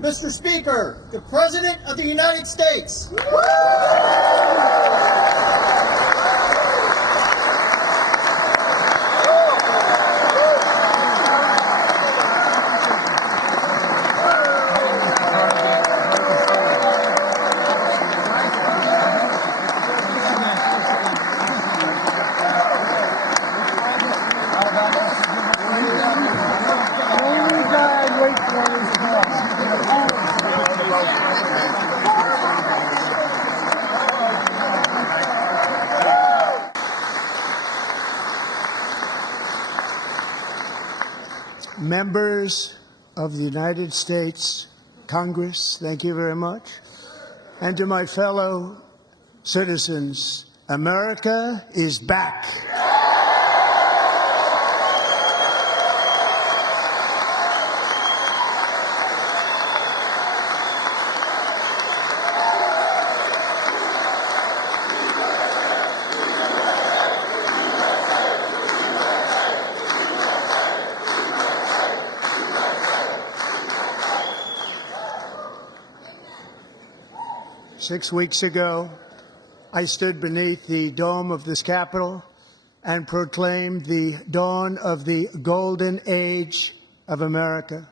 Mr. Speaker, the President of the United States. Members of the United States Congress, thank you very much. And to my fellow citizens, America is back. 6 weeks ago, I stood beneath the dome of this Capitol and proclaimed the dawn of the golden age of America.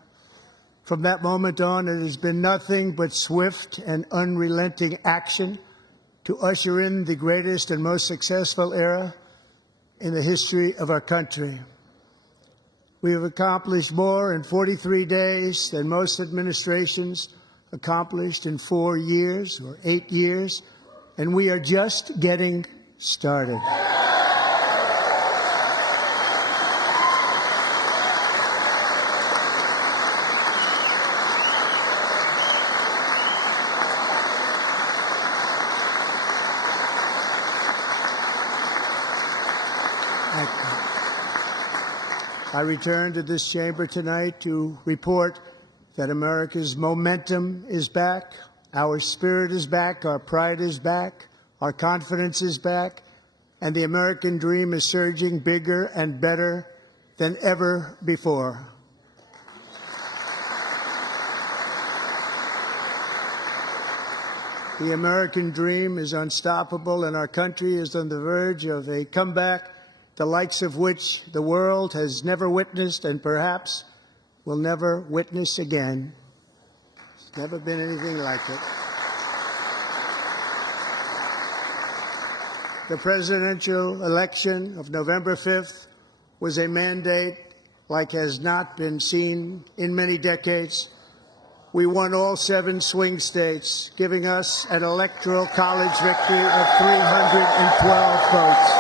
From that moment on, it has been nothing but swift and unrelenting action to usher in the greatest and most successful era in the history of our country. We have accomplished more in 43 days than most administrations accomplished in 4 years or 8 years, and we are just getting started. I return to this chamber tonight to report that America's momentum is back, our spirit is back, our pride is back, our confidence is back, and the American dream is surging bigger and better than ever before. The American dream is unstoppable, and our country is on the verge of a comeback, the likes of which the world has never witnessed and perhaps will never witness again. There's never been anything like it. The presidential election of November 5th was a mandate like has not been seen in many decades. We won all 7 swing states, giving us an electoral college victory of 312 votes.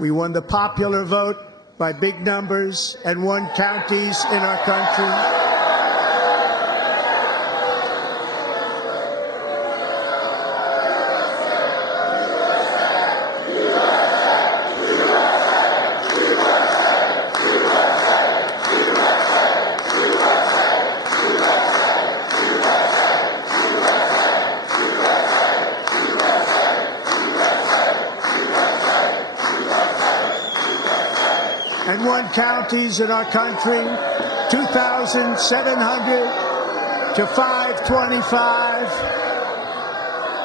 We won the popular vote by big numbers and won counties in our country. And won counties in our country, 2,700 to 525,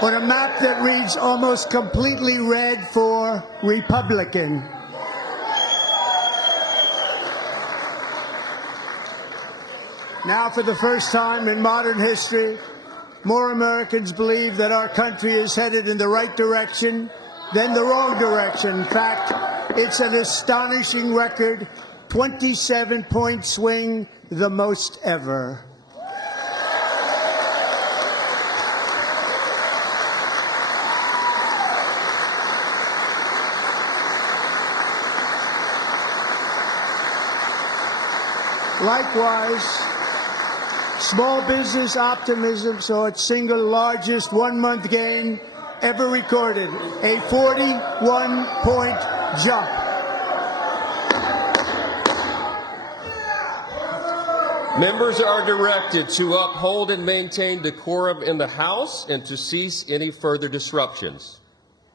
on a map that reads almost completely red for Republican. Now, for the first time in modern history, more Americans believe that our country is headed in the right direction than the wrong direction. In fact, it's an astonishing record, 27-point swing, the most ever. Likewise, small business optimism saw its single largest one-month gain ever recorded, a 41-point jump. Members are directed to uphold and maintain decorum in the House and to cease any further disruptions.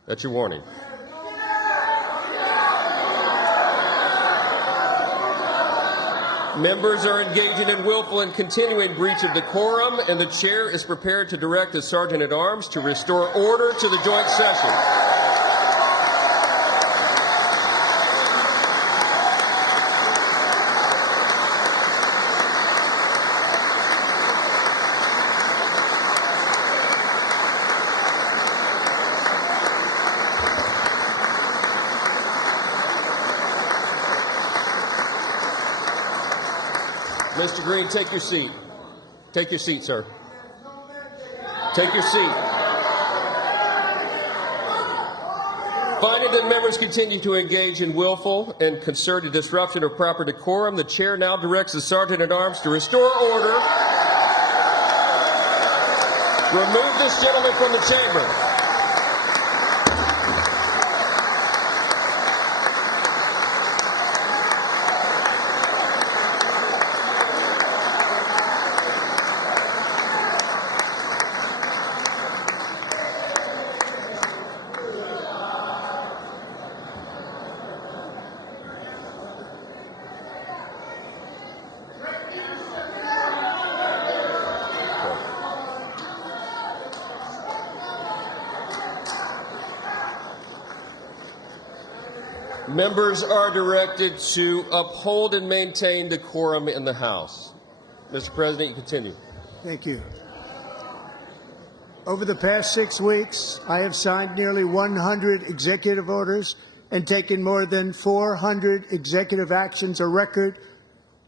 That's your warning. Members are engaging in willful and continuing breach of decorum, and the chair is prepared to direct the Sergeant-at-Arms to restore order to the joint session. Mr. Green, take your seat. Take your seat, sir. Take your seat. Finding that members continue to engage in willful and concerted disruption of proper decorum, the chair now directs the Sergeant-at-Arms to restore order. Remove this gentleman from the chamber. Members are directed to uphold and maintain decorum in the House. Mr. President, you continue. Thank you. Over the past 6 weeks, I have signed nearly 100 executive orders and taken more than 400 executive actions, a record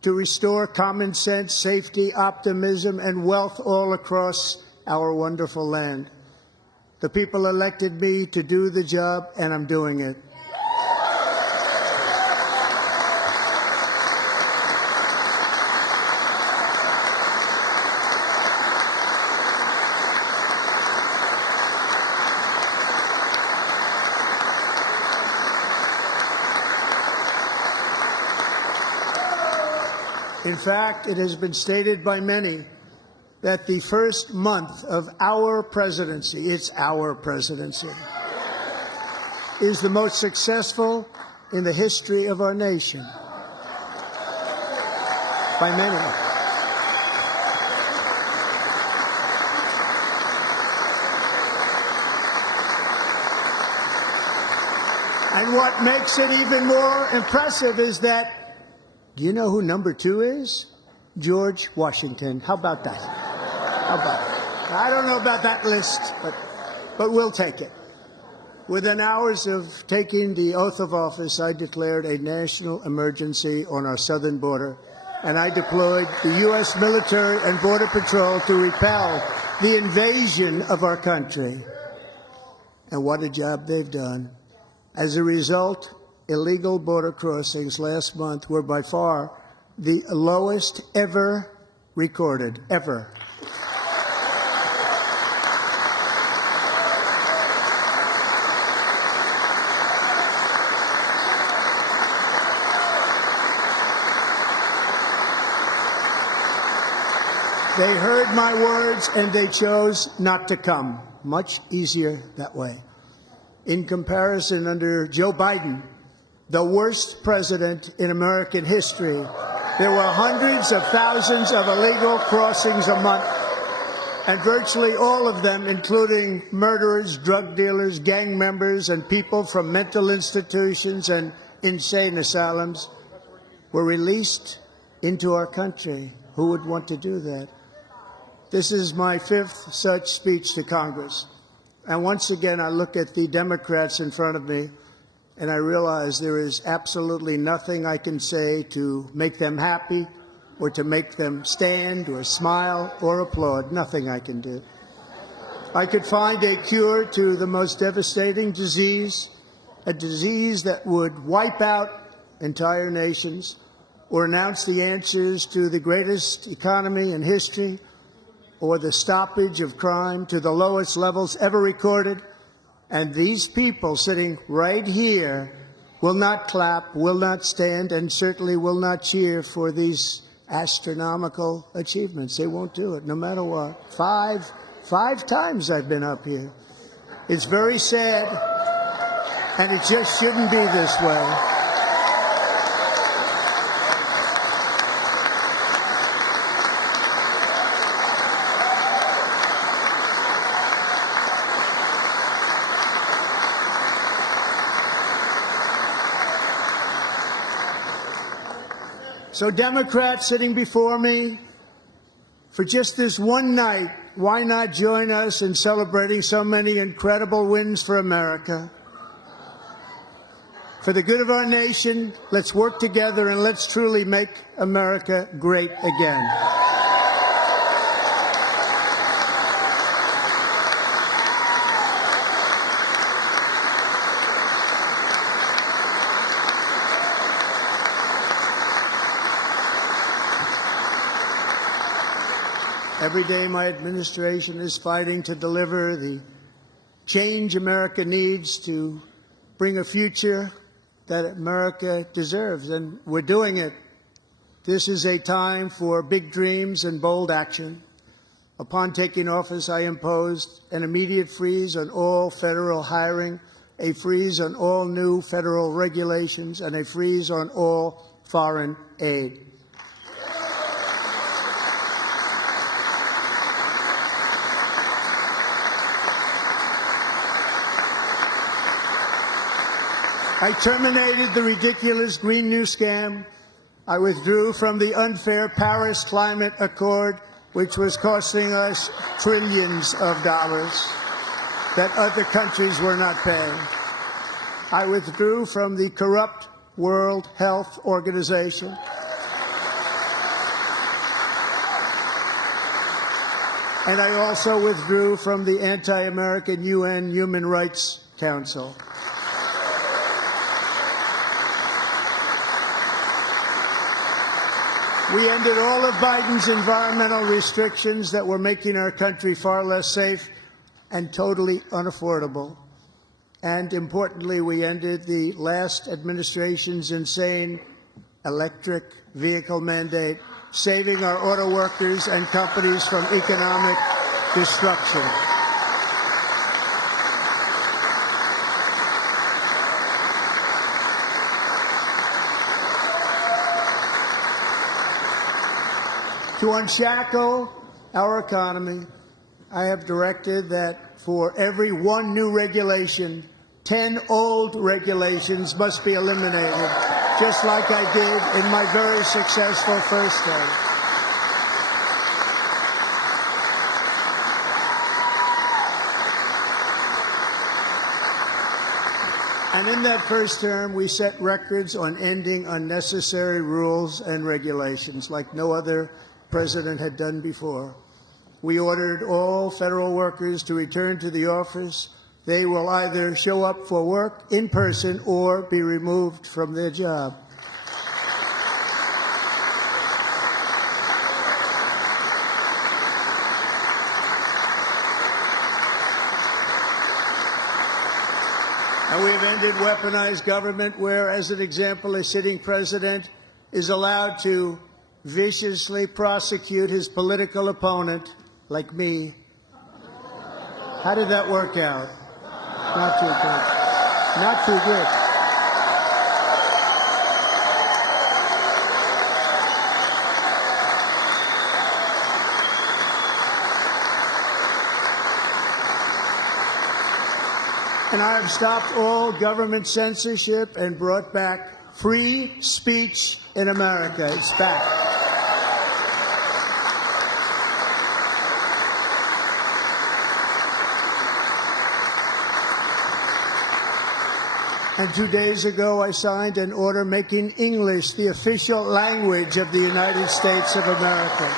to restore common sense, safety, optimism, and wealth all across our wonderful land. The people elected me to do the job, and I'm doing it. In fact, it has been stated by many that the first month of our presidency, it's our presidency, is the most successful in the history of our nation. By many. And what makes it even more impressive is that, do you know who number 2 is? George Washington. How about that? How about it? I don't know about that list, but we'll take it. Within hours of taking the oath of office, I declared a national emergency on our southern border, and I deployed the U.S. military and Border Patrol to repel the invasion of our country. And what a job they've done. As a result, illegal border crossings last month were by far the lowest ever recorded, ever. They heard my words and they chose not to come. Much easier that way. In comparison, under Joe Biden, the worst president in American history, there were hundreds of thousands of illegal crossings a month, and virtually all of them, including murderers, drug dealers, gang members, and people from mental institutions and insane asylums, were released into our country. Who would want to do that? This is my 5th such speech to Congress. And once again, I look at the Democrats in front of me, and I realize there is absolutely nothing I can say to make them happy or to make them stand or smile or applaud. Nothing I can do. I could find a cure to the most devastating disease, a disease that would wipe out entire nations, or announce the answers to the greatest economy in history, or the stoppage of crime to the lowest levels ever recorded. And these people sitting right here will not clap, will not stand, and certainly will not cheer for these astronomical achievements. They won't do it, no matter what. Five times I've been up here. It's very sad, and it just shouldn't be this way. So Democrats sitting before me, for just this one night, why not join us in celebrating so many incredible wins for America? For the good of our nation, let's work together and let's truly make America great again. Every day my administration is fighting to deliver the change America needs to bring a future that America deserves, and we're doing it. This is a time for big dreams and bold action. Upon taking office, I imposed an immediate freeze on all federal hiring, a freeze on all new federal regulations, and a freeze on all foreign aid. I terminated the ridiculous Green New Scam. I withdrew from the unfair Paris Climate Accord, which was costing us trillions of dollars that other countries were not paying. I withdrew from the corrupt World Health Organization. And I also withdrew from the anti-American UN Human Rights Council. We ended all of Biden's environmental restrictions that were making our country far less safe and totally unaffordable. And importantly, we ended the last administration's insane electric vehicle mandate, saving our auto workers and companies from economic destruction. To unshackle our economy, I have directed that for every one new regulation, 10 old regulations must be eliminated, just like I did in my very successful first day. And in that first term, we set records on ending unnecessary rules and regulations like no other president had done before. We ordered all federal workers to return to the office. They will either show up for work in person or be removed from their job. And we've ended weaponized government where, as an example, a sitting president is allowed to viciously prosecute his political opponent, like me. How did that work out? Not too good. Not too good. And I have stopped all government censorship and brought back free speech in America. It's back. And 2 days ago, I signed an order making English the official language of the United States of America.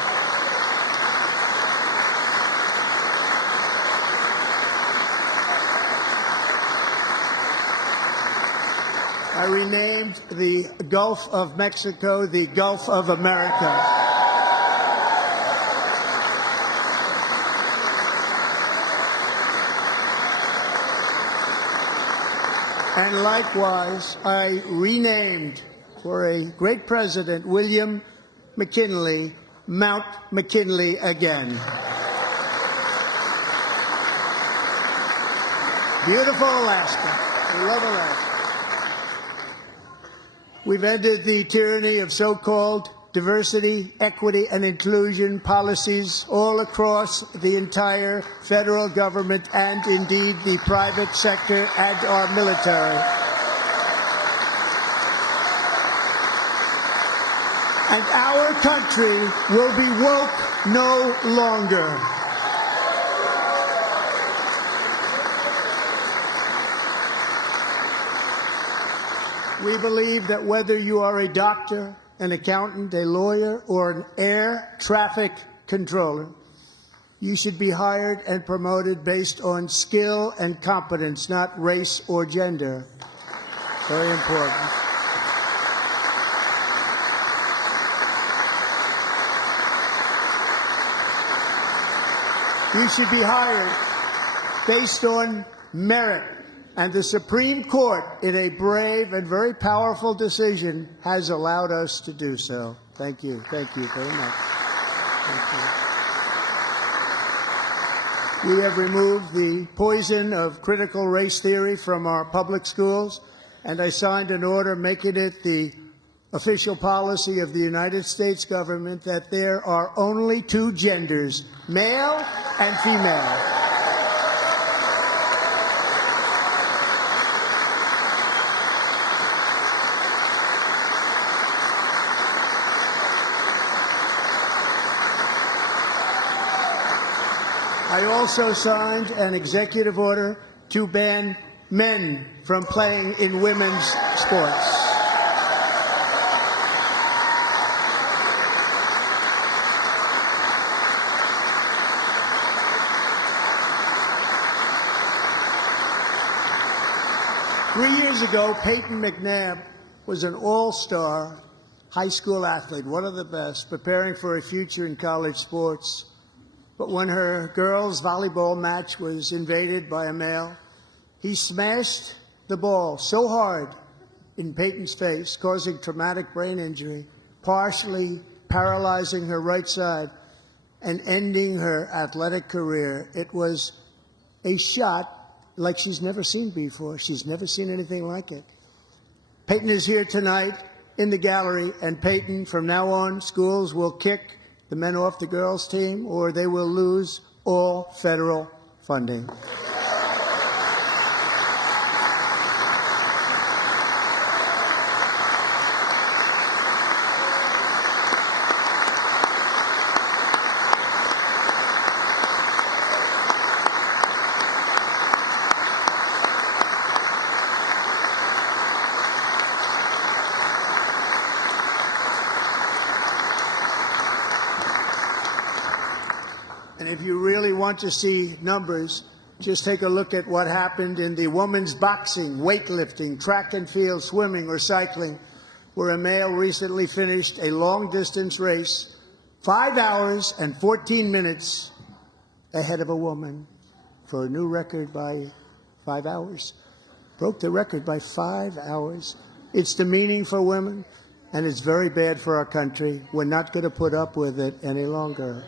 I renamed the Gulf of Mexico the Gulf of America. And likewise, I renamed, for a great president, William McKinley, Mount McKinley again. Beautiful Alaska. We love Alaska. We've ended the tyranny of so-called diversity, equity, and inclusion policies all across the entire federal government and indeed the private sector and our military. And our country will be woke no longer. We believe that whether you are a doctor, an accountant, a lawyer, or an air traffic controller, you should be hired and promoted based on skill and competence, not race or gender. Very important. You should be hired based on merit. And the Supreme Court, in a brave and very powerful decision, has allowed us to do so. Thank you. Thank you very much. Thank you. We have removed the poison of critical race theory from our public schools, and I signed an order making it the official policy of the United States government that there are only two genders, male and female. I also signed an executive order to ban men from playing in women's sports. Three years ago, Peyton McNabb was an all-star high school athlete, one of the best, preparing for a future in college sports. But when her girls' volleyball match was invaded by a male, he smashed the ball so hard in Peyton's face, causing traumatic brain injury, partially paralyzing her right side and ending her athletic career. It was a shot like she's never seen before. She's never seen anything like it. Peyton is here tonight in the gallery, and Peyton, from now on, schools will kick the men off the girls' team, or they will lose all federal funding. And if you really want to see numbers, just take a look at what happened in the women's boxing, weightlifting, track and field, swimming, or cycling, where a male recently finished a long-distance race 5 hours and 14 minutes ahead of a woman for a new record by 5 hours. Broke the record by 5 hours. It's demeaning for women, and it's very bad for our country. We're not going to put up with it any longer.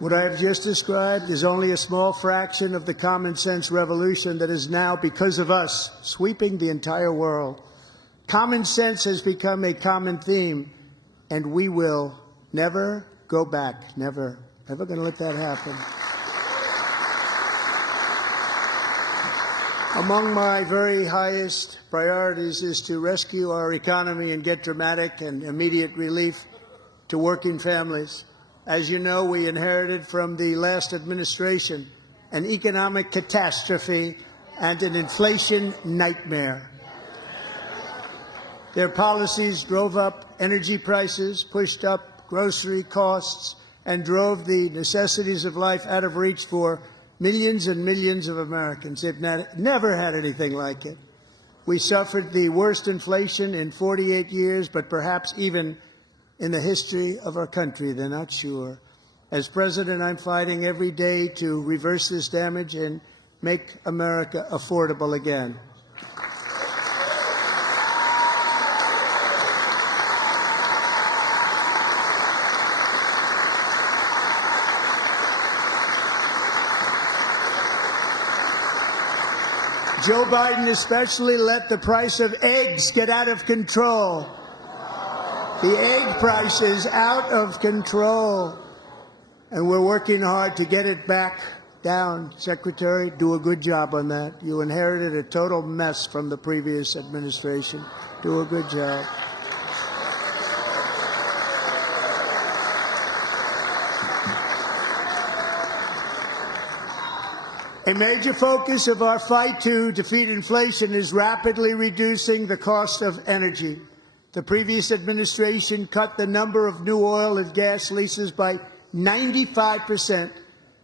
What I have just described is only a small fraction of the common sense revolution that is now, because of us, sweeping the entire world. Common sense has become a common theme, and we will never go back. Never. Never going to let that happen. Among my very highest priorities is to rescue our economy and get dramatic and immediate relief to working families. As you know, we inherited from the last administration an economic catastrophe and an inflation nightmare. Their policies drove up energy prices, pushed up grocery costs, and drove the necessities of life out of reach for millions and millions of Americans. It never had anything like it. We suffered the worst inflation in 48 years, but perhaps even in the history of our country. They're not sure. As president, I'm fighting every day to reverse this damage and make America affordable again. Joe Biden especially let the price of eggs get out of control. The egg price is out of control, and we're working hard to get it back down. Secretary, do a good job on that. You inherited a total mess from the previous administration. Do a good job. A major focus of our fight to defeat inflation is rapidly reducing the cost of energy. The previous administration cut the number of new oil and gas leases by 95%,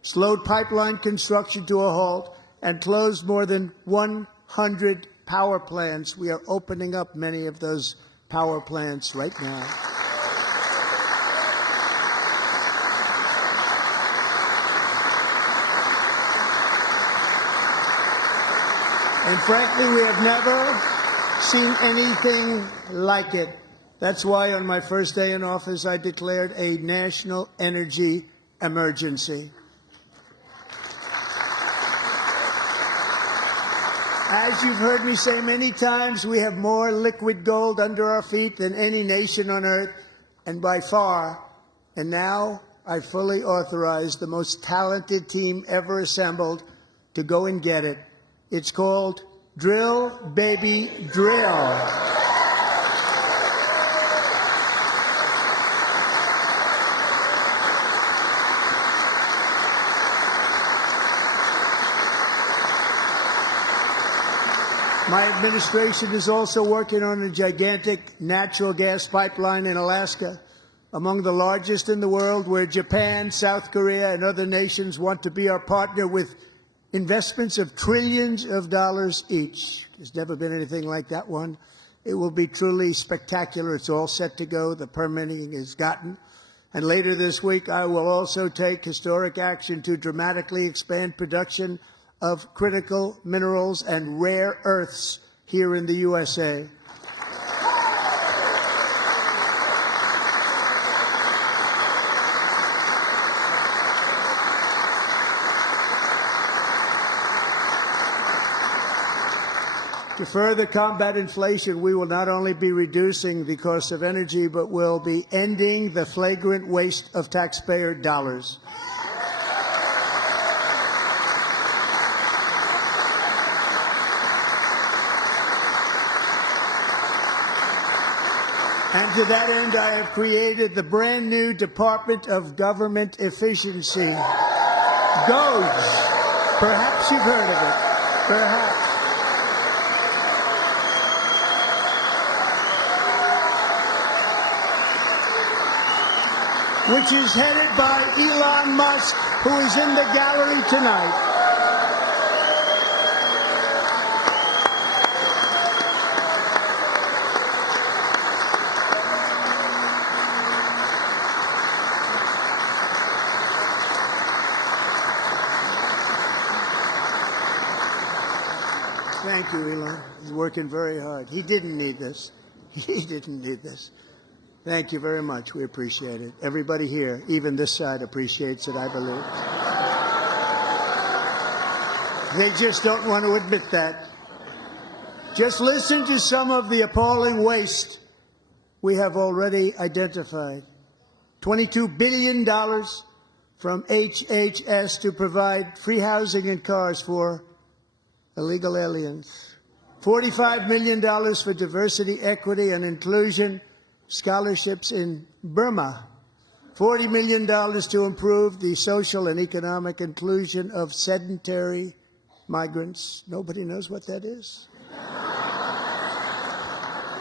slowed pipeline construction to a halt, and closed more than 100 power plants. We are opening up many of those power plants right now. And frankly, we have never seen anything like it. That's why on my first day in office, I declared a national energy emergency. As you've heard me say many times, we have more liquid gold under our feet than any nation on earth, and by far. And now I fully authorize the most talented team ever assembled to go and get it. It's called Drill, Baby, Drill. My administration is also working on a gigantic natural gas pipeline in Alaska, among the largest in the world, where Japan, South Korea, and other nations want to be our partner with investments of trillions of dollars each. There's never been anything like that one. It will be truly spectacular. It's all set to go. The permitting is gotten. And later this week, I will also take historic action to dramatically expand production of critical minerals and rare earths here in the USA. To further combat inflation, we will not only be reducing the cost of energy, but will be ending the flagrant waste of taxpayer dollars. And to that end, I have created the brand new Department of Government Efficiency, DOGE. Perhaps you've heard of it. Perhaps. Which is headed by Elon Musk, who is in the gallery tonight. Thank you, Elon. He's working very hard. He didn't need this. He didn't need this. Thank you very much. We appreciate it. Everybody here, even this side, appreciates it, I believe. They just don't want to admit that. Just listen to some of the appalling waste we have already identified. $22 billion from HHS to provide free housing and cars for illegal aliens. $45 million for diversity, equity, and inclusion scholarships in Burma. $40 million to improve the social and economic inclusion of sedentary migrants. Nobody knows what that is.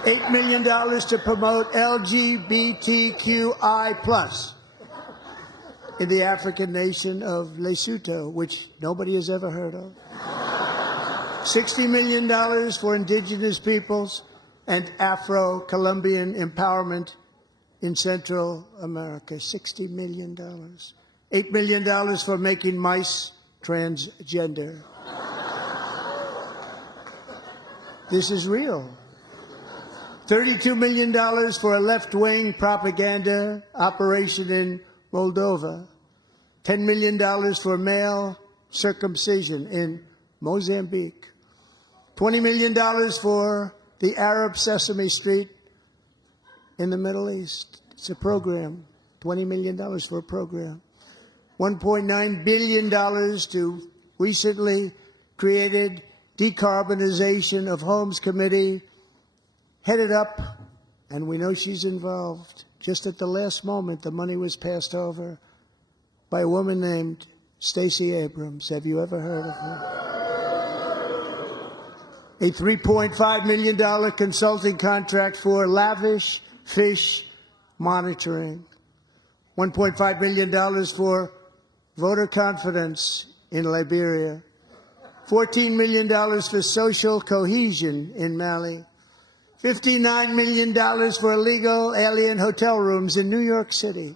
$8 million to promote LGBTQI+ in the African nation of Lesotho, which nobody has ever heard of. $60 million for indigenous peoples and Afro-Colombian empowerment in Central America, $60 million. $8 million for making mice transgender. This is real. $32 million for a left-wing propaganda operation in Moldova. $10 million for male circumcision in Mozambique. $20 million for the Arab Sesame Street in the Middle East. It's a program. $20 million for a program. $1.9 billion to recently created Decarbonization of Homes Committee, headed up, and we know she's involved. Just at the last moment, the money was passed over by a woman named Stacey Abrams. Have you ever heard of her? A $3.5 million consulting contract for lavish fish monitoring. $1.5 million for voter confidence in Liberia. $14 million for social cohesion in Mali. $59 million for illegal alien hotel rooms in New York City.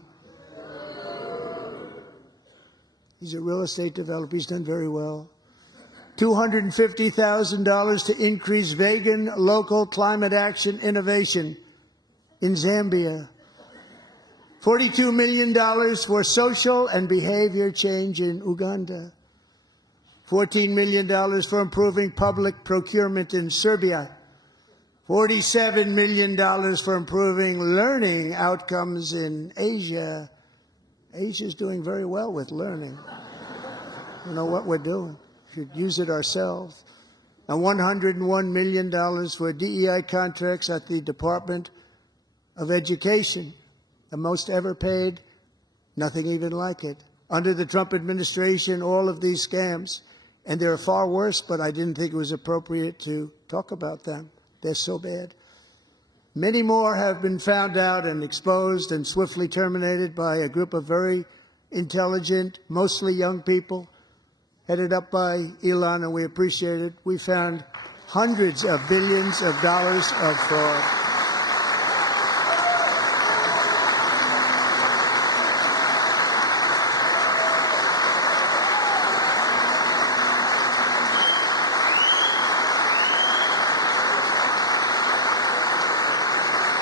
He's a real estate developer. He's done very well. $250,000 to increase vegan local climate action innovation in Zambia. $42 million for social and behavior change in Uganda. $14 million for improving public procurement in Serbia. $47 million for improving learning outcomes in Asia. Asia's doing very well with learning. You know what we're doing. We should use it ourselves. And $101 million for DEI contracts at the Department of Education. The most ever paid, nothing even like it. Under the Trump administration, all of these scams, and they're far worse, but I didn't think it was appropriate to talk about them. They're so bad. Many more have been found out and exposed and swiftly terminated by a group of very intelligent, mostly young people, headed up by Elon, and we appreciate it. We found hundreds of billions of dollars of fraud.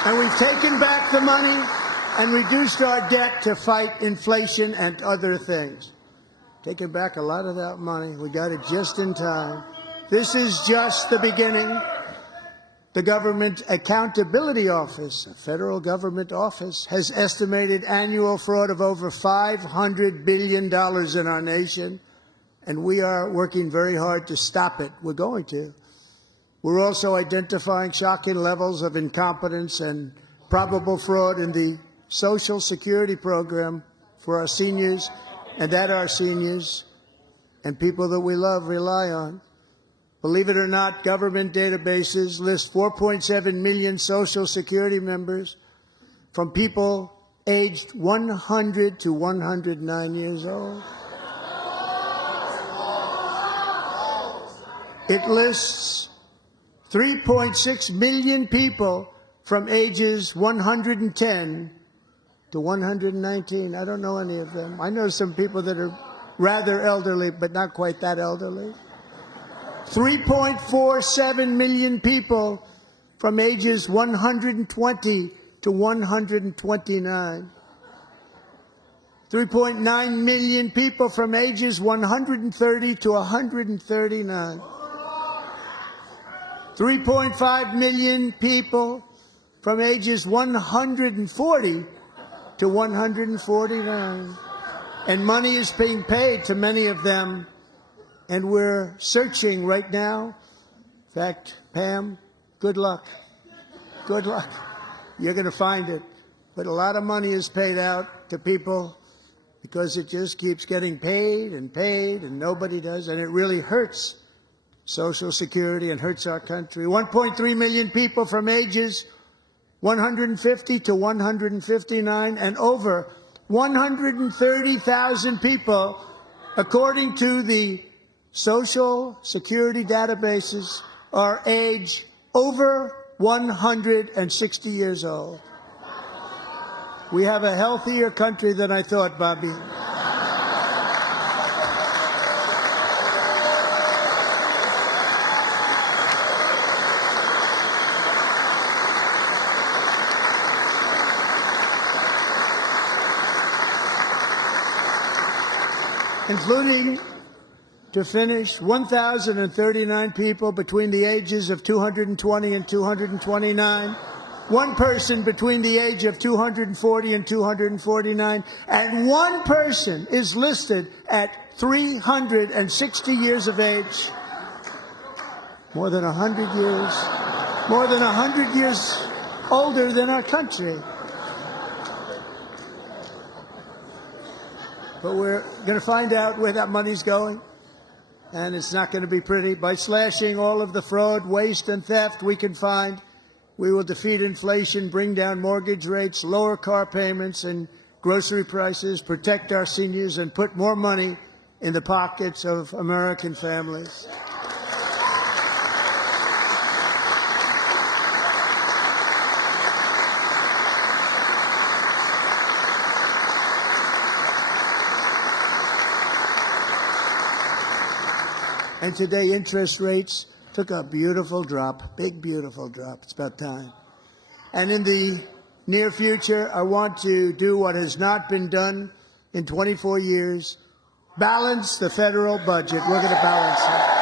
And we've taken back the money and reduced our debt to fight inflation and other things. Taken back a lot of that money. We got it just in time. This is just the beginning. The Government Accountability Office, a federal government office, has estimated annual fraud of over $500 billion in our nation, and we are working very hard to stop it. We're going to. We're also identifying shocking levels of incompetence and probable fraud in the Social Security program for our seniors and that our seniors and people that we love rely on. Believe it or not, government databases list 4.7 million Social Security members from people aged 100 to 109 years old. It lists 3.6 million people from ages 110 to 119. I don't know any of them. I know some people that are rather elderly, but not quite that elderly. 3.47 million people from ages 120 to 129. 3.9 million people from ages 130 to 139. 3.5 million people from ages 140 to 149. And money is being paid to many of them, and we're searching right now. In fact, Pam, good luck. Good luck. You're going to find it. But a lot of money is paid out to people because it just keeps getting paid, and nobody does, and it really hurts Social Security and hurts our country. 1.3 million people from ages 150 to 159, and over 130,000 people, according to the Social Security databases, are age over 160 years old. We have a healthier country than I thought, Bobby. Including, to finish, 1,039 people between the ages of 220 and 229, one person between the age of 240 and 249, and one person is listed at 360 years of age. More than 100 years older than our country. But we're going to find out where that money's going, and it's not going to be pretty. By slashing all of the fraud, waste, and theft we can find, we will defeat inflation, bring down mortgage rates, lower car payments and grocery prices, protect our seniors, and put more money in the pockets of American families. And today, interest rates took a beautiful drop, big, beautiful drop. It's about time. And in the near future, I want to do what has not been done in 24 years, balance the federal budget. We're going to balance it.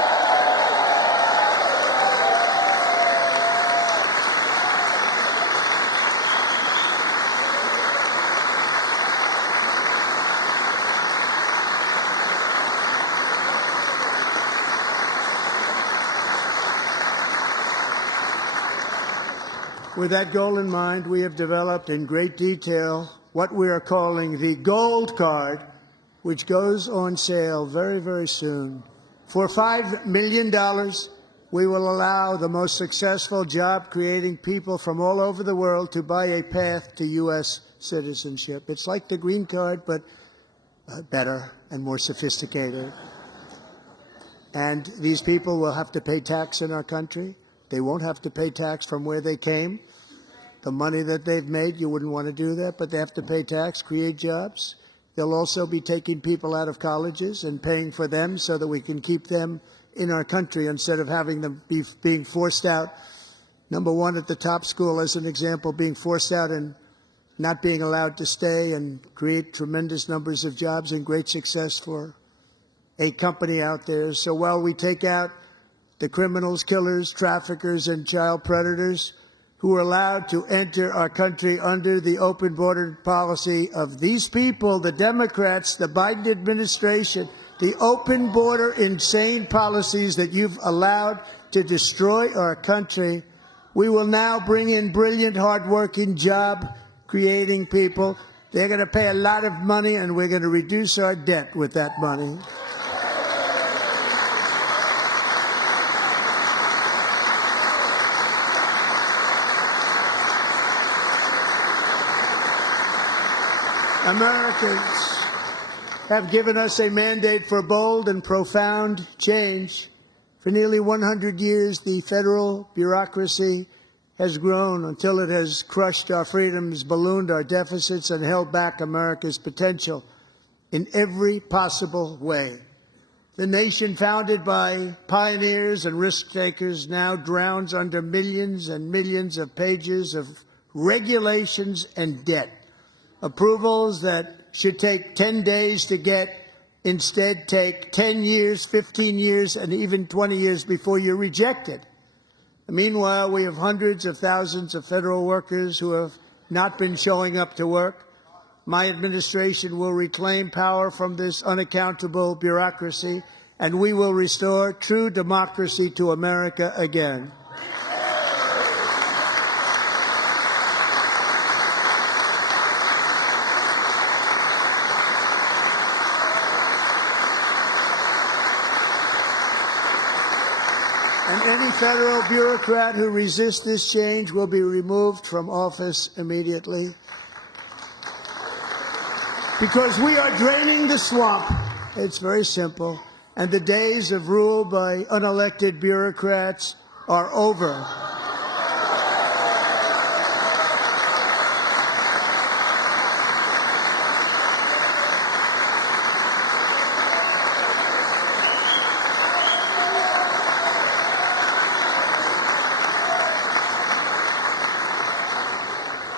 With that goal in mind, we have developed in great detail what we are calling the Gold Card, which goes on sale very, very soon. For $5 million, we will allow the most successful job-creating people from all over the world to buy a path to U.S. citizenship. It's like the green card, but better and more sophisticated. And these people will have to pay tax in our country. They won't have to pay tax from where they came. The money that they've made, you wouldn't want to do that, but they have to pay tax, create jobs. They'll also be taking people out of colleges and paying for them so that we can keep them in our country instead of having them being forced out. Number one, at the top school, as an example, being forced out and not being allowed to stay and create tremendous numbers of jobs and great success for a company out there. So while we take out the criminals, killers, traffickers, and child predators who are allowed to enter our country under the open border policy of these people, the Democrats, the Biden administration, the open border insane policies that you've allowed to destroy our country, we will now bring in brilliant, hardworking, job-creating people. They're going to pay a lot of money, and we're going to reduce our debt with that money. Americans have given us a mandate for bold and profound change. For nearly 100 years, the federal bureaucracy has grown until it has crushed our freedoms, ballooned our deficits, and held back America's potential in every possible way. The nation founded by pioneers and risk-takers now drowns under millions and millions of pages of regulations and debt. Approvals that should take 10 days to get instead take 10 years, 15 years, and even 20 years before you're rejected. Meanwhile, we have hundreds of thousands of federal workers who have not been showing up to work. My administration will reclaim power from this unaccountable bureaucracy, and we will restore true democracy to America again. And any federal bureaucrat who resists this change will be removed from office immediately. Because we are draining the swamp. It's very simple. And the days of rule by unelected bureaucrats are over.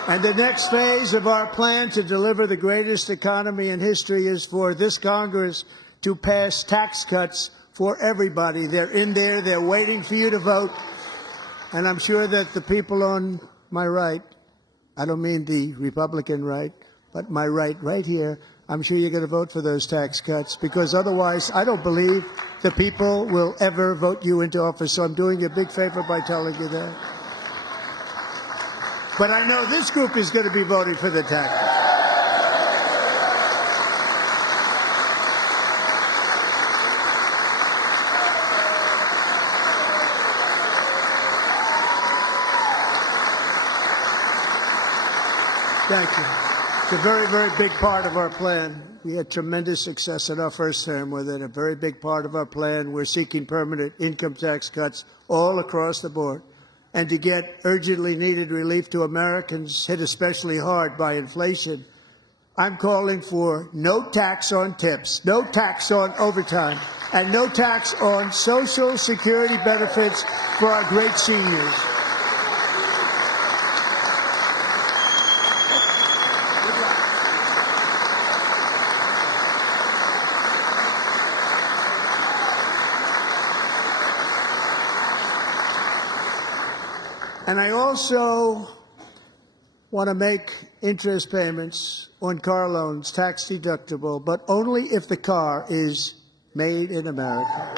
And the next phase of our plan to deliver the greatest economy in history is for this Congress to pass tax cuts for everybody. They're in there. They're waiting for you to vote. And I'm sure that the people on my right, I don't mean the Republican right, but my right here, I'm sure you're going to vote for those tax cuts, because otherwise I don't believe the people will ever vote you into office. So I'm doing you a big favor by telling you that. But I know this group is going to be voting for the tax. Thank you. It's a very, very big part of our plan. We had tremendous success in our first term with it. A very big part of our plan. We're seeking permanent income tax cuts all across the board. And to get urgently needed relief to Americans hit especially hard by inflation, I'm calling for no tax on tips, no tax on overtime, and no tax on Social Security benefits for our great seniors. And I also want to make interest payments on car loans tax deductible, but only if the car is made in America.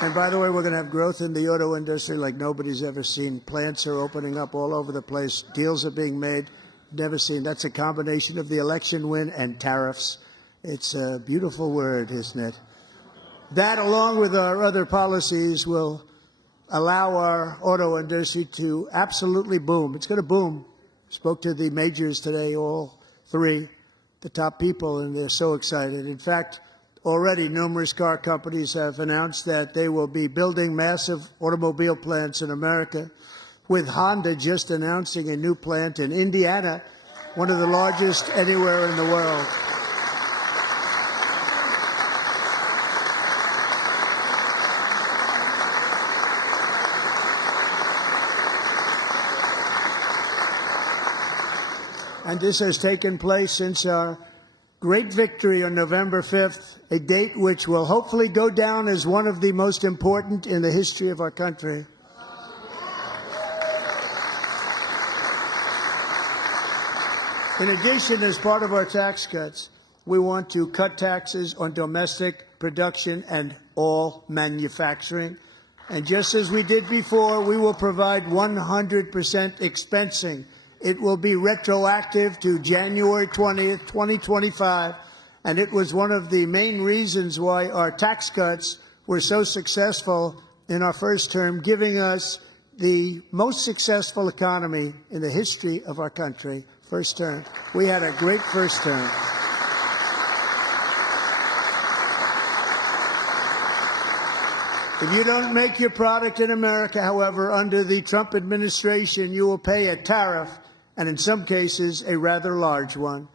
And by the way, we're going to have growth in the auto industry like nobody's ever seen. Plants are opening up all over the place. Deals are being made. Never seen. That's a combination of the election win and tariffs. It's a beautiful word, isn't it? That, along with our other policies, will allow our auto industry to absolutely boom. It's going to boom. Spoke to the majors today, all three, the top people, and they're so excited. In fact, already numerous car companies have announced that they will be building massive automobile plants in America, with Honda just announcing a new plant in Indiana, one of the largest anywhere in the world. And this has taken place since our great victory on November 5th, a date which will hopefully go down as one of the most important in the history of our country. In addition, as part of our tax cuts, we want to cut taxes on domestic production and all manufacturing. And just as we did before, we will provide 100% expensing. It will be retroactive to January 20th, 2025. And it was one of the main reasons why our tax cuts were so successful in our first term, giving us the most successful economy in the history of our country. First term. We had a great first term. If you don't make your product in America, however, under the Trump administration, you will pay a tariff, and in some cases, a rather large one.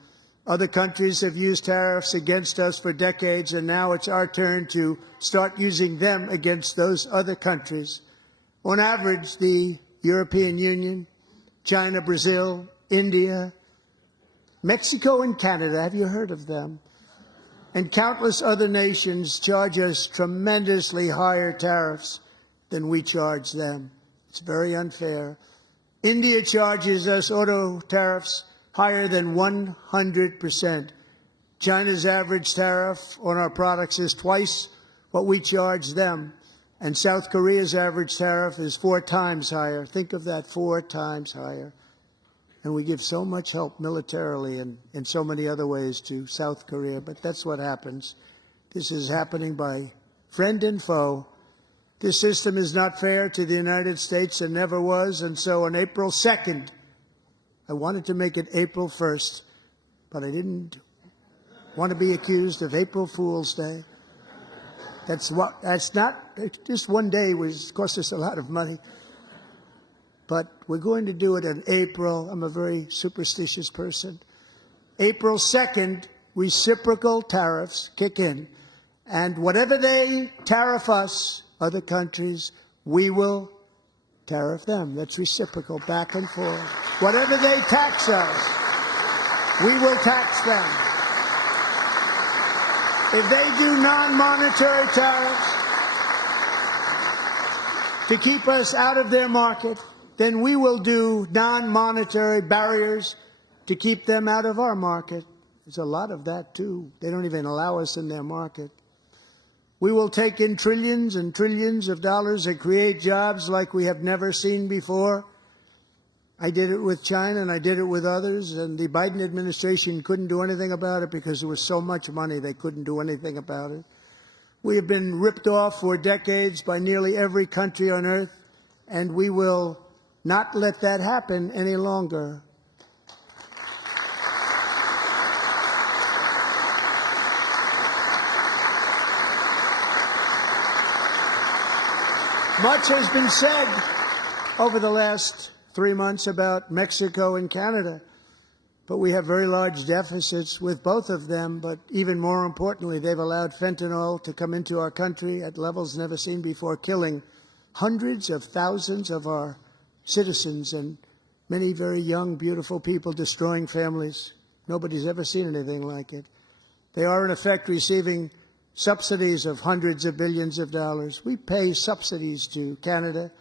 Other countries have used tariffs against us for decades, and now it's our turn to start using them against those other countries. On average, the European Union, China, Brazil, India, Mexico, and Canada, have you heard of them? And countless other nations charge us tremendously higher tariffs than we charge them. It's very unfair. India charges us auto tariffs higher than 100%. China's average tariff on our products is twice what we charge them. And South Korea's average tariff is 4 times higher. Think of that, 4 times higher. And we give so much help militarily and in so many other ways to South Korea. But that's what happens. This is happening by friend and foe. This system is not fair to the United States and never was. And so on April 2nd, I wanted to make it April 1st, but I didn't want to be accused of April Fool's Day. That's not just one day, which cost us a lot of money. But we're going to do it in April. I'm a very superstitious person. April 2nd, reciprocal tariffs kick in. And whatever they tariff us, other countries, we will tariff them. That's reciprocal, back and forth. Whatever they tax us, we will tax them. If they do non-monetary tariffs to keep us out of their market, then we will do non-monetary barriers to keep them out of our market. There's a lot of that, too. They don't even allow us in their market. We will take in trillions and trillions of dollars and create jobs like we have never seen before. I did it with China, and I did it with others, and the Biden administration couldn't do anything about it because there was so much money they couldn't do anything about it. We have been ripped off for decades by nearly every country on earth, and we will not let that happen any longer. Much has been said over the last 3 months about Mexico and Canada, but we have very large deficits with both of them. But even more importantly, they've allowed fentanyl to come into our country at levels never seen before, killing hundreds of thousands of our citizens and many very young, beautiful people, destroying families. Nobody's ever seen anything like it. They are, in effect, receiving subsidies of hundreds of billions of dollars. We pay subsidies to Canada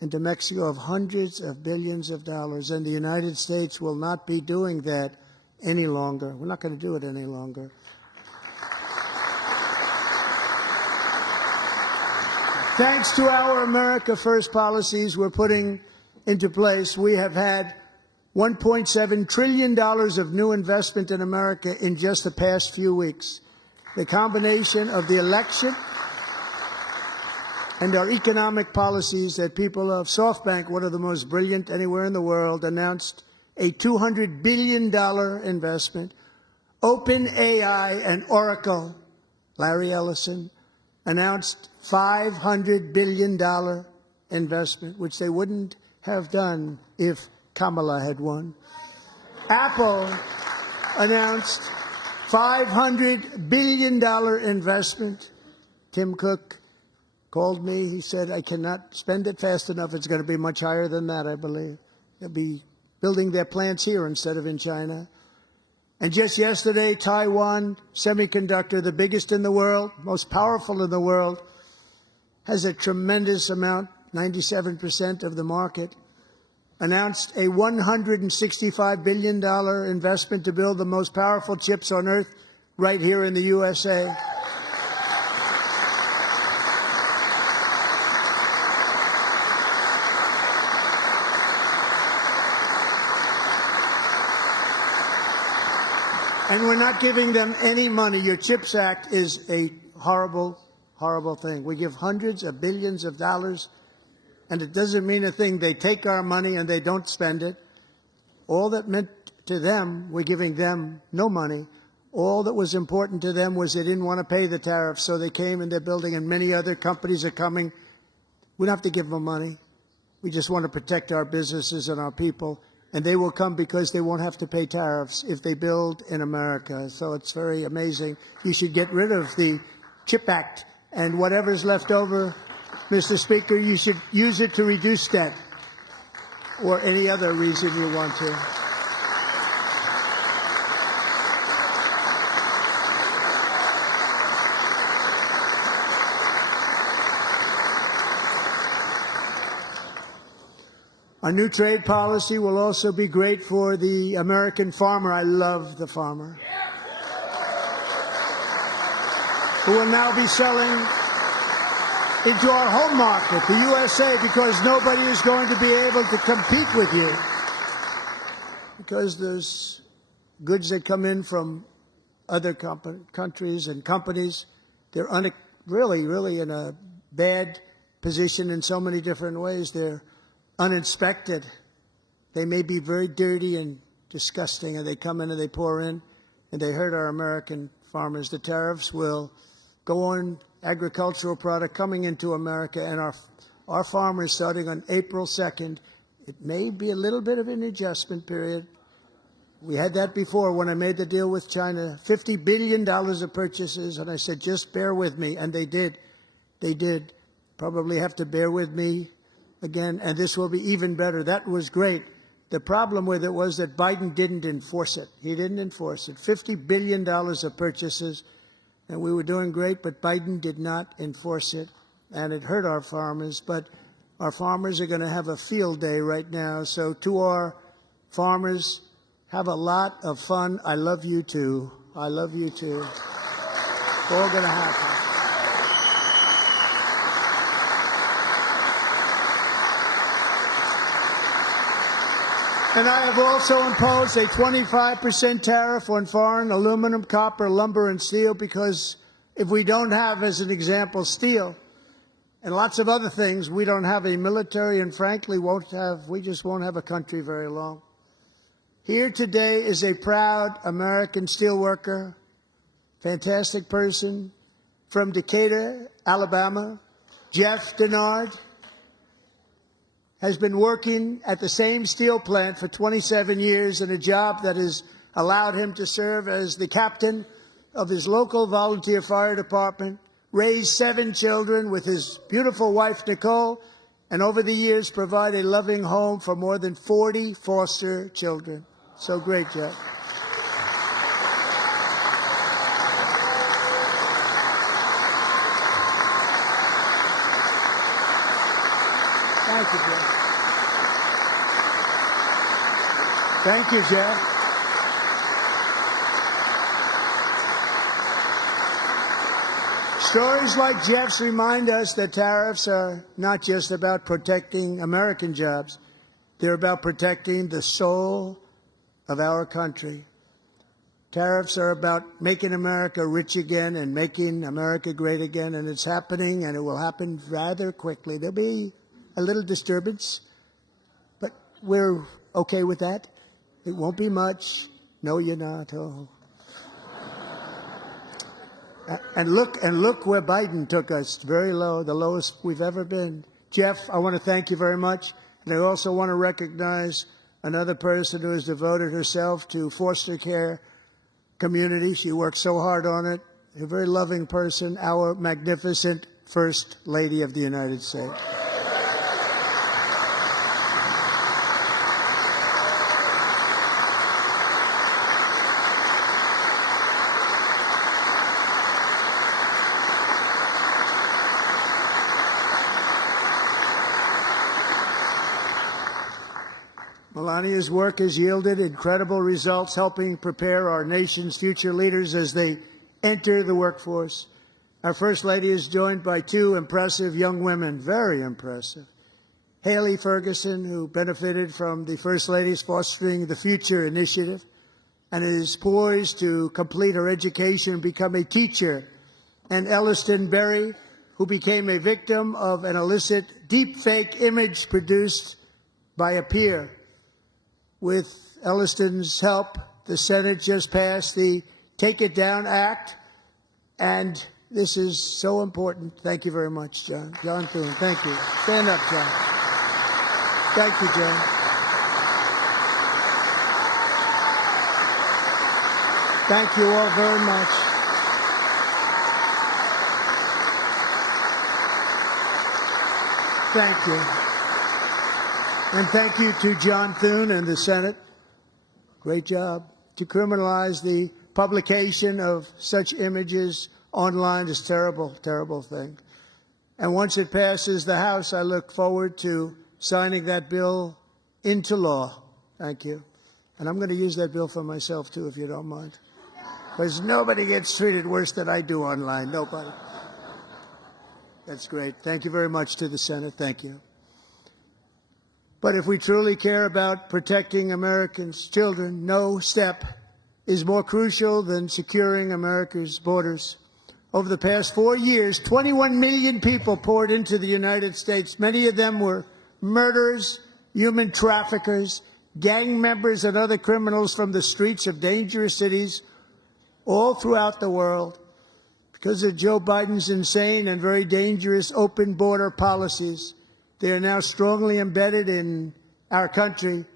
and to Mexico of hundreds of billions of dollars, and the United States will not be doing that any longer. We're not going to do it any longer. Thanks to our America First policies we're putting into place, we have had $1.7 trillion of new investment in America in just the past few weeks. The combination of the election and our economic policies that people of SoftBank, one of the most brilliant anywhere in the world, announced a $200 billion investment. OpenAI and Oracle, Larry Ellison, announced $500 billion investment, which they wouldn't have done if Kamala had won. Apple announced $500 billion investment. Tim Cook called me. He said, I cannot spend it fast enough. It's going to be much higher than that, I believe. They'll be building their plants here instead of in China. And just yesterday, Taiwan Semiconductor, the biggest in the world, most powerful in the world, has a tremendous amount, 97% of the market, announced a $165 billion investment to build the most powerful chips on earth right here in the USA. And we're not giving them any money. Your CHIPS Act is a horrible, horrible thing. We give hundreds of billions of dollars, and it doesn't mean a thing. They take our money and they don't spend it. All that meant to them, we're giving them no money. All that was important to them was they didn't want to pay the tariffs, so they came and they're building, and many other companies are coming. We don't have to give them money. We just want to protect our businesses and our people. And they will come because they won't have to pay tariffs if they build in America. So it's very amazing. You should get rid of the CHIP Act, and whatever's left over, Mr. Speaker, you should use it to reduce debt or any other reason you want to. Our new trade policy will also be great for the American farmer. I love the farmer, who will now be selling into our home market, the USA, because nobody is going to be able to compete with you. Because there's goods that come in from other countries and companies. They're really in a bad position in so many different ways. They're uninspected. They may be very dirty and disgusting, and they come in and they pour in, and they hurt our American farmers. The tariffs will go on agricultural product coming into America, and our farmers, starting on April 2nd, it may be a little bit of an adjustment period, We had that before when I made the deal with China, $50 billion of purchases, and I said, just bear with me, and they did. They did. Probably have to bear with me again, and this will be even better. That was great. The problem with it was that Biden didn't enforce it. He didn't enforce it. $50 billion of purchases, and we were doing great, but Biden did not enforce it, and it hurt our farmers. But our farmers are going to have a field day right now. So to our farmers, have a lot of fun. I love you, too. I love you, too. It's all going to happen. And I have also imposed a 25% tariff on foreign aluminum, copper, lumber, and steel, because if we don't have, as an example, steel and lots of other things, we don't have a military, and frankly, we just won't have a country very long. Here today is a proud American steelworker, fantastic person from Decatur, Alabama, Jeff Denard. Has been working at the same steel plant for 27 years in a job that has allowed him to serve as the captain of his local volunteer fire department, raised 7 children with his beautiful wife, Nicole, and over the years provide a loving home for more than 40 foster children. So great, Jeff. Thank you, Jeff. Thank you, Jeff. Stories like Jeff's remind us that tariffs are not just about protecting American jobs. They're about protecting the soul of our country. Tariffs are about making America rich again and making America great again, and it's happening, and it will happen rather quickly. There'll be a little disturbance, but we're okay with that. It won't be much. No, you're not. Oh. And look where Biden took us. Very low, the lowest we've ever been. Jeff, I want to thank you very much. And I also want to recognize another person who has devoted herself to foster care community. She worked so hard on it. A very loving person, our magnificent First Lady of the United States. Melania's work has yielded incredible results, helping prepare our nation's future leaders as they enter the workforce. Our First Lady is joined by 2 impressive young women, very impressive. Haley Ferguson, who benefited from the First Lady's Fostering the Future initiative and is poised to complete her education and become a teacher. And Elliston Berry, who became a victim of an illicit deepfake image produced by a peer. With Elliston's help, the Senate just passed the Take It Down Act, and this is so important. Thank you very much, John. John Thune, thank you. Stand up, John. Thank you, John. Thank you all very much. Thank you. And thank you to John Thune and the Senate. Great job. To criminalize the publication of such images online is terrible, terrible thing. And once it passes the House, I look forward to signing that bill into law. Thank you. And I'm going to use that bill for myself, too, if you don't mind. Because nobody gets treated worse than I do online. Nobody. That's great. Thank you very much to the Senate. Thank you. But if we truly care about protecting Americans' children, no step is more crucial than securing America's borders. Over the past 4 years, 21 million people poured into the United States. Many of them were murderers, human traffickers, gang members, and other criminals from the streets of dangerous cities all throughout the world. Because of Joe Biden's insane and very dangerous open border policies, they are now strongly embedded in our country.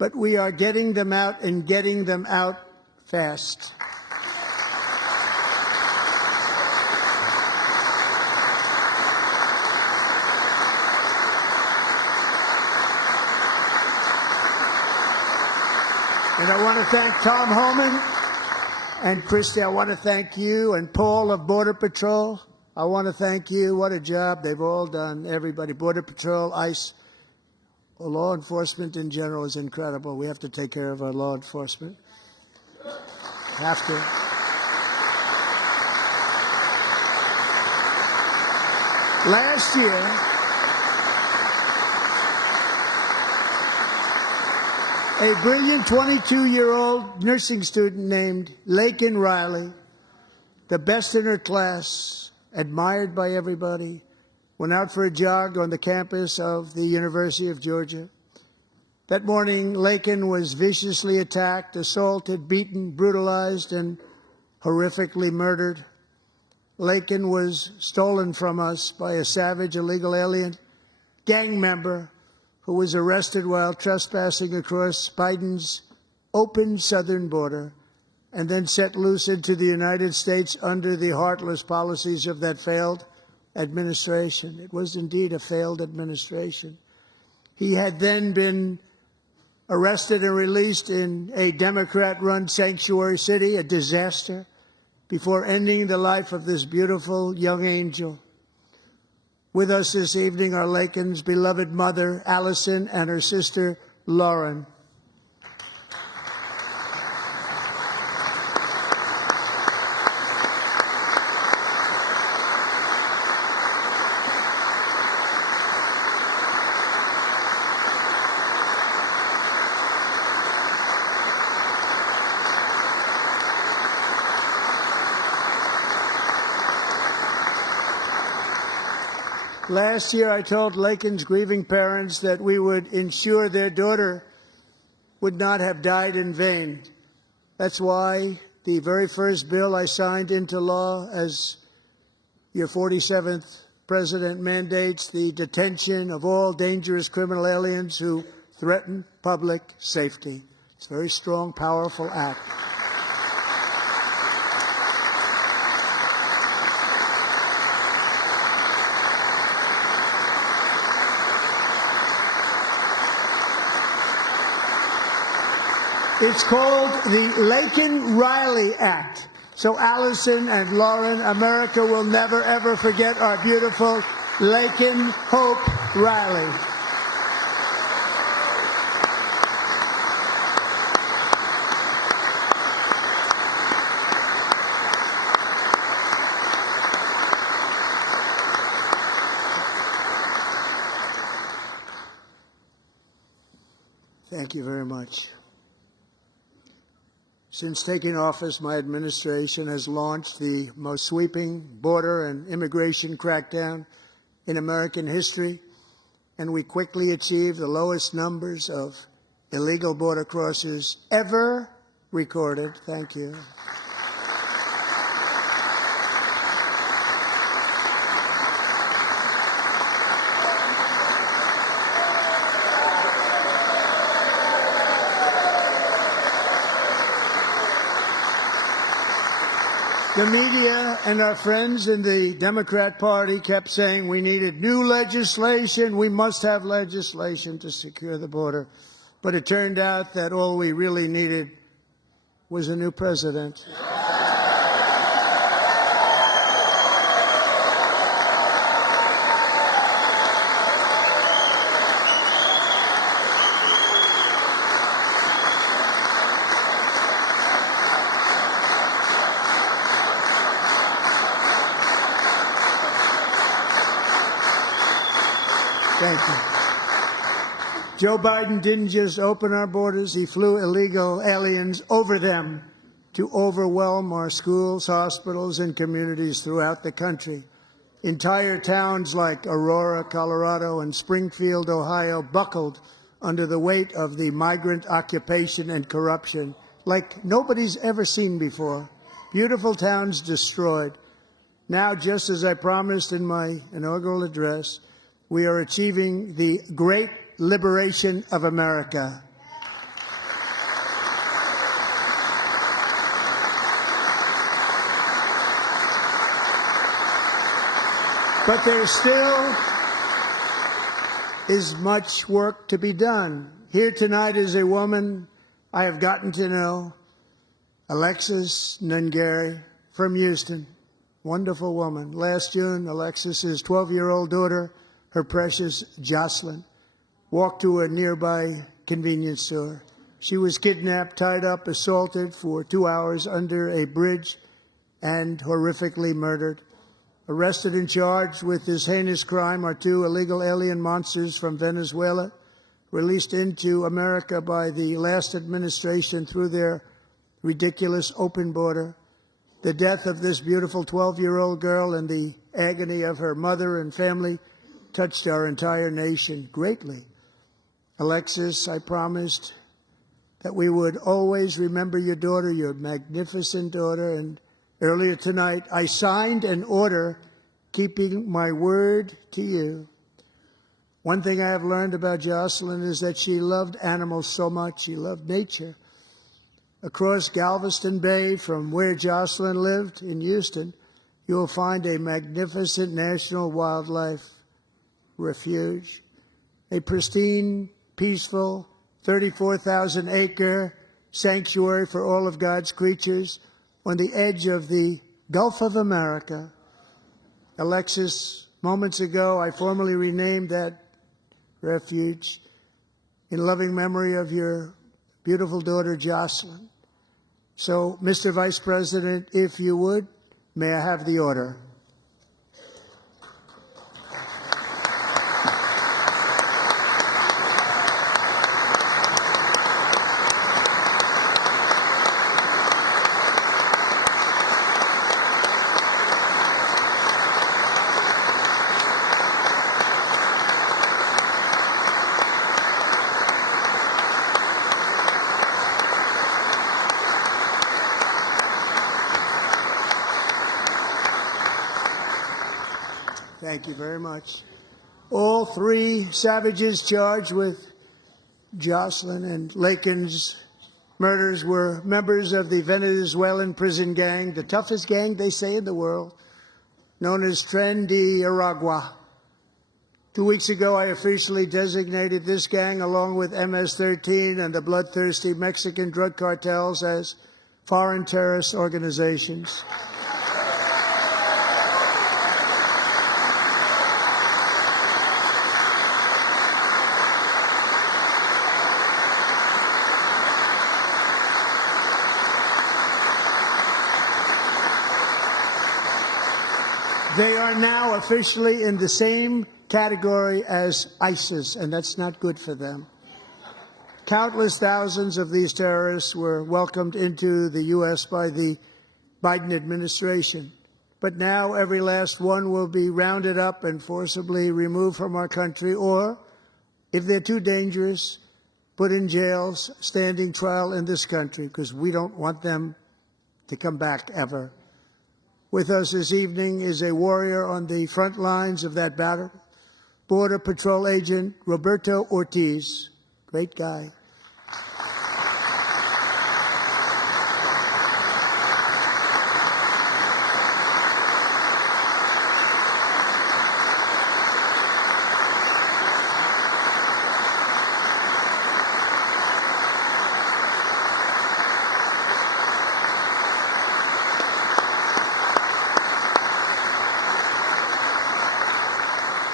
but we are getting them out and getting them out fast. And I want to thank Tom Homan and Christy. I want to thank you and Paul of Border Patrol. I want to thank you. What a job they've all done. Everybody, Border Patrol, ICE, law enforcement in general is incredible. We have to take care of our law enforcement. Have to. Last year, a brilliant 22-year-old nursing student named Laken Riley, the best in her class, admired by everybody, went out for a jog on the campus of the University of Georgia. That morning, Laken was viciously attacked, assaulted, beaten, brutalized, and horrifically murdered. Laken was stolen from us by a savage illegal alien gang member who was arrested while trespassing across Biden's open southern border and then set loose into the United States under the heartless policies of that failed administration. It was indeed a failed administration. He had then been arrested and released in a Democrat-run sanctuary city, a disaster, before ending the life of this beautiful young angel. With us this evening are Laken's beloved mother, Allison, and her sister, Lauren. Last year, I told Laken's grieving parents that we would ensure their daughter would not have died in vain. That's why the very first bill I signed into law as your 47th president mandates the detention of all dangerous criminal aliens who threaten public safety. It's a very strong, powerful act. It's called the Laken-Riley Act. So Allison and Lauren, America will never, ever forget our beautiful Laken Hope Riley. Thank you very much. Since taking office, my administration has launched the most sweeping border and immigration crackdown in American history, and we quickly achieved the lowest numbers of illegal border crossers ever recorded. Thank you. The media and our friends in the Democrat Party kept saying we needed new legislation. We must have legislation to secure the border. But it turned out that all we really needed was a new president. Thank you. Joe Biden didn't just open our borders, he flew illegal aliens over them to overwhelm our schools, hospitals, and communities throughout the country. Entire towns like Aurora, Colorado, and Springfield, Ohio, buckled under the weight of the migrant occupation and corruption like nobody's ever seen before. Beautiful towns destroyed. Now, just as I promised in my inaugural address, we are achieving the great liberation of America. But there still is much work to be done. Here tonight is a woman I have gotten to know, Alexis Nungari from Houston. Wonderful woman. Last June, Alexis's 12-year-old daughter, her precious Jocelyn, walked to a nearby convenience store. She was kidnapped, tied up, assaulted for 2 hours under a bridge, and horrifically murdered. Arrested and charged with this heinous crime are 2 illegal alien monsters from Venezuela, released into America by the last administration through their ridiculous open border. The death of this beautiful 12-year-old girl and the agony of her mother and family touched our entire nation greatly. Alexis, I promised that we would always remember your daughter, your magnificent daughter, and earlier tonight I signed an order keeping my word to you. One thing I have learned about Jocelyn is that she loved animals so much. She loved nature. Across Galveston Bay, from where Jocelyn lived in Houston, you will find a magnificent national wildlife refuge, a pristine, peaceful, 34,000-acre sanctuary for all of God's creatures on the edge of the Gulf of America. Alexis, moments ago, I formally renamed that refuge in loving memory of your beautiful daughter, Jocelyn. So, Mr. Vice President, if you would, may I have the order? Thank you very much. All 3 savages charged with Jocelyn and Lakin's murders were members of the Venezuelan prison gang, the toughest gang, they say, in the world, known as Tren de Aragua. 2 weeks ago, I officially designated this gang, along with MS-13 and the bloodthirsty Mexican drug cartels, as foreign terrorist organizations. They are now officially in the same category as ISIS, and that's not good for them. Countless thousands of these terrorists were welcomed into the U.S. by the Biden administration. But now every last one will be rounded up and forcibly removed from our country, or, if they're too dangerous, put in jails, standing trial in this country, because we don't want them to come back ever. With us this evening is a warrior on the front lines of that battle, Border Patrol Agent Roberto Ortiz. Great guy.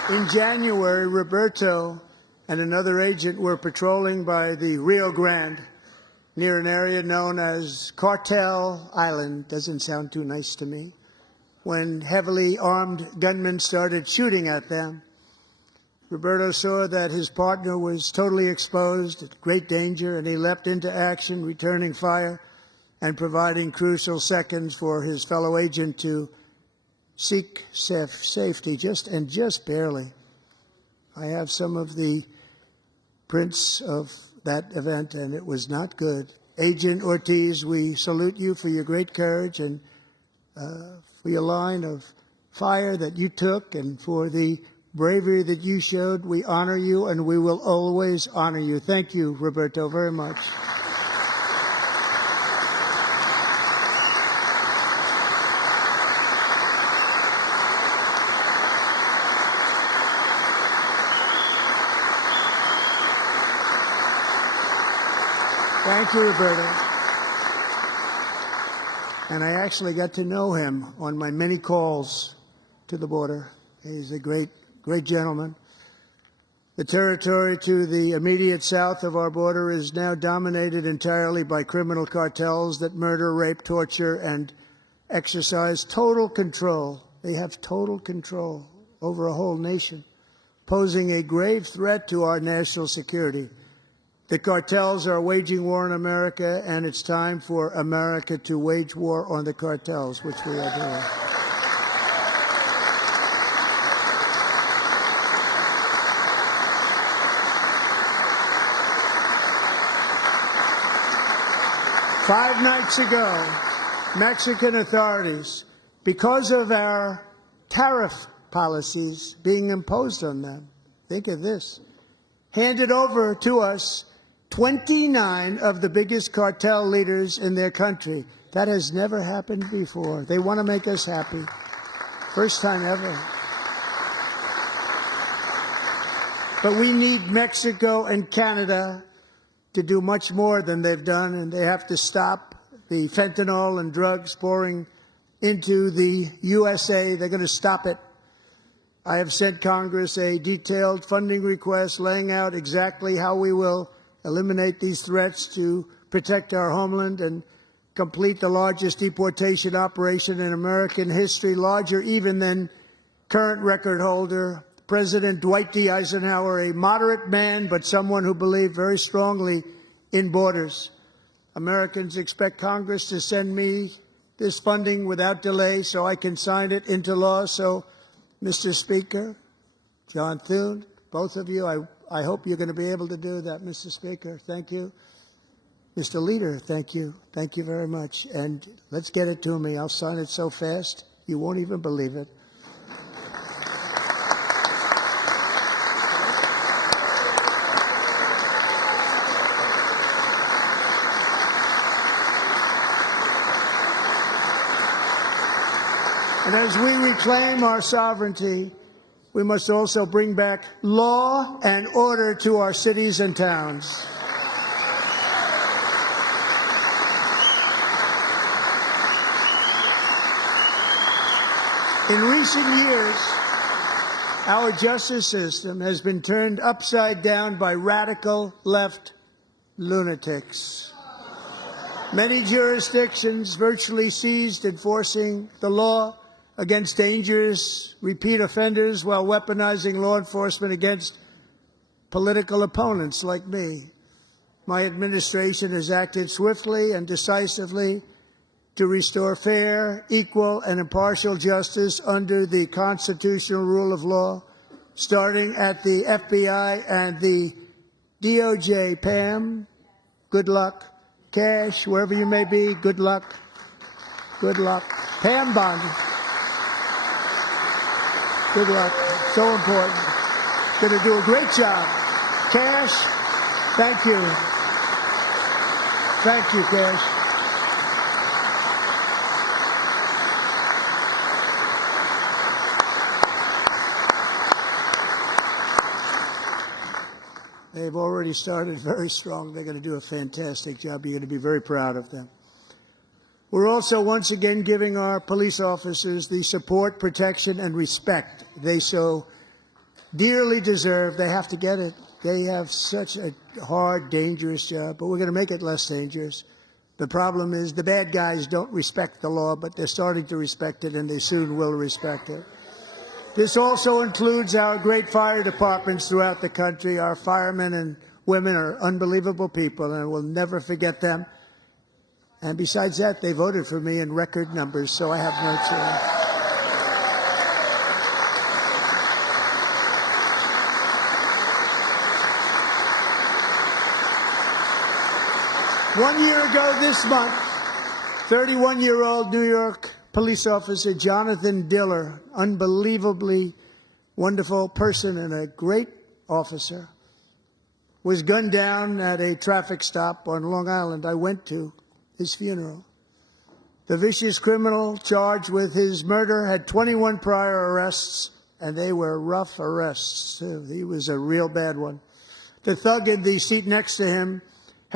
In January, Roberto and another agent were patrolling by the Rio Grande near an area known as Cartel Island. Doesn't sound too nice to me. When heavily armed gunmen started shooting at them, Roberto saw that his partner was totally exposed, at great danger, and he leapt into action, returning fire and providing crucial seconds for his fellow agent to seek safety, just barely. I have some of the prints of that event, and it was not good. Agent Ortiz, we salute you for your great courage and for your line of fire that you took and for the bravery that you showed. We honor you, and we will always honor you. Thank you, Roberto, very much. Thank you, Roberto. And I actually got to know him on my many calls to the border. He's a great, great gentleman. The territory to the immediate south of our border is now dominated entirely by criminal cartels that murder, rape, torture, and exercise total control. They have total control over a whole nation, posing a grave threat to our national security. The cartels are waging war in America, and it's time for America to wage war on the cartels, which we are doing. Five nights ago, Mexican authorities, because of our tariff policies being imposed on them, think of this, handed over to us 29 of the biggest cartel leaders in their country. That has never happened before. They want to make us happy. First time ever. But we need Mexico and Canada to do much more than they've done, and they have to stop the fentanyl and drugs pouring into the USA. They're going to stop it. I have sent Congress a detailed funding request laying out exactly how we will eliminate these threats to protect our homeland and complete the largest deportation operation in American history, larger even than current record holder President Dwight D. Eisenhower, a moderate man, but someone who believed very strongly in borders. Americans expect Congress to send me this funding without delay so I can sign it into law. So, Mr. Speaker, John Thune, both of you, I hope you're going to be able to do that, Mr. Speaker. Thank you. Mr. Leader, thank you. Thank you very much. And let's get it to me. I'll sign it so fast, you won't even believe it. And as we reclaim our sovereignty, we must also bring back law and order to our cities and towns. In recent years, our justice system has been turned upside down by radical left lunatics. Many jurisdictions virtually ceased enforcing the law against dangerous repeat offenders while weaponizing law enforcement against political opponents like me. My administration has acted swiftly and decisively to restore fair, equal, and impartial justice under the constitutional rule of law, starting at the FBI and the DOJ. Pam, good luck. Cash, wherever you may be, good luck. Good luck. Pam Bondi. Good luck. So important. Going to do a great job. Cash, thank you. Thank you, Cash. They've already started very strong. They're going to do a fantastic job. You're going to be very proud of them. We're also once again giving our police officers the support, protection, and respect they so dearly deserve. They have to get it. They have such a hard, dangerous job, but we're going to make it less dangerous. The problem is the bad guys don't respect the law, but they're starting to respect it, and they soon will respect it. This also includes our great fire departments throughout the country. Our firemen and women are unbelievable people, and we'll never forget them. And besides that, they voted for me in record numbers, so I have no choice. One year ago this month, 31-year-old New York police officer Jonathan Diller, unbelievably wonderful person and a great officer, was gunned down at a traffic stop on Long Island. I went to his funeral. The vicious criminal charged with his murder had 21 prior arrests, and they were rough arrests, too. He was a real bad one. The thug in the seat next to him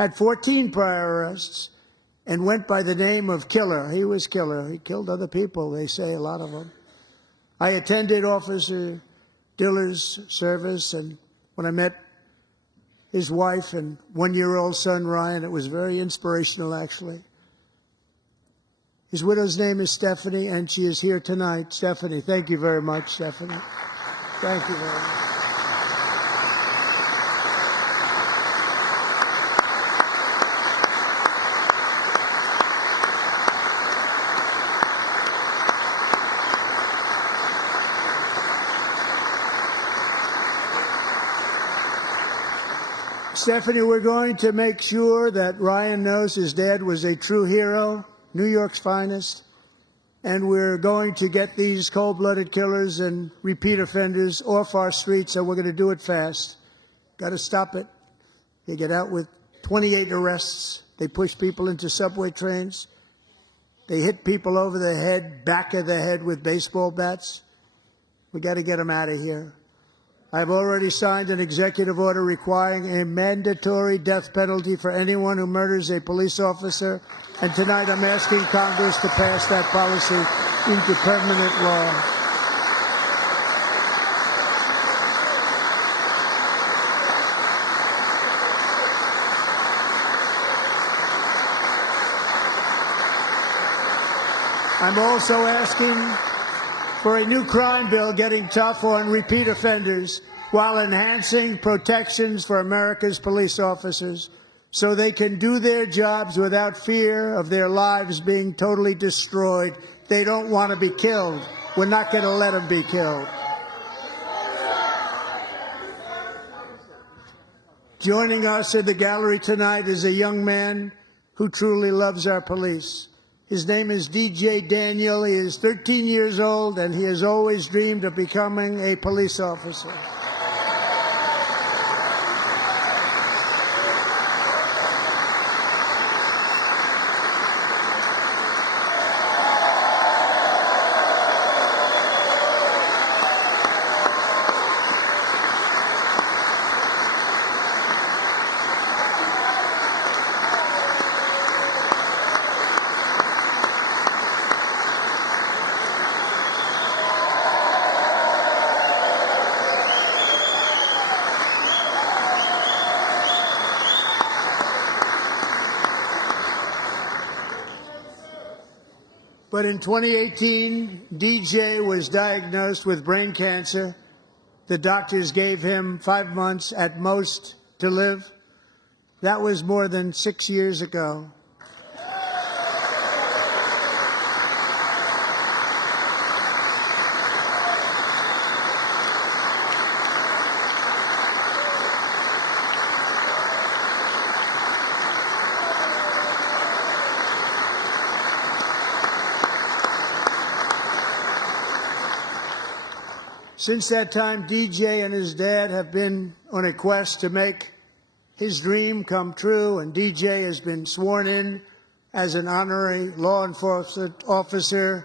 had 14 prior arrests, and went by the name of Killer. He was Killer. He killed other people, they say, a lot of them. I attended Officer Diller's service, and when I met his wife and one-year-old son, Ryan, it was very inspirational, actually. His widow's name is Stephanie, and she is here tonight. Stephanie, thank you very much, Stephanie. Thank you very much. Stephanie, we're going to make sure that Ryan knows his dad was a true hero, New York's finest, and we're going to get these cold-blooded killers and repeat offenders off our streets, and we're going to do it fast. Got to stop it. They get out with 28 arrests. They push people into subway trains. They hit people over the head, back of the head with baseball bats. We got to get them out of here. I've already signed an executive order requiring a mandatory death penalty for anyone who murders a police officer, and tonight I'm asking Congress to pass that policy into permanent law. I'm also asking for a new crime bill getting tough on repeat offenders while enhancing protections for America's police officers so they can do their jobs without fear of their lives being totally destroyed. They don't want to be killed. We're not going to let them be killed. Joining us in the gallery tonight is a young man who truly loves our police. His name is DJ Daniel. He is 13 years old, and he has always dreamed of becoming a police officer. But in 2018, DJ was diagnosed with brain cancer. The doctors gave him 5 months at most to live. That was more than 6 years ago. Since that time, DJ and his dad have been on a quest to make his dream come true, and DJ has been sworn in as an honorary law enforcement officer,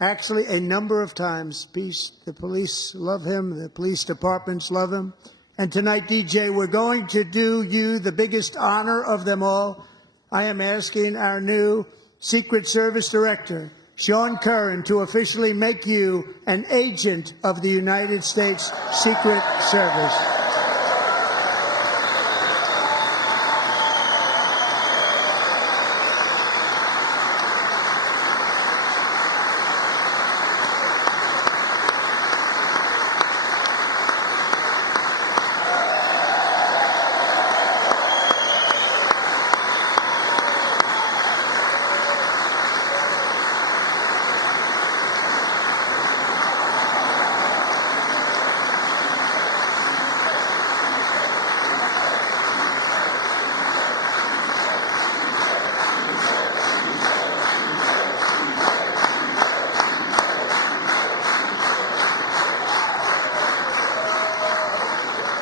actually a number of times. The police love him, the police departments love him. And tonight, DJ, we're going to do you the biggest honor of them all. I am asking our new Secret Service Director, Sean Curran, to officially make you an agent of the United States Secret Service.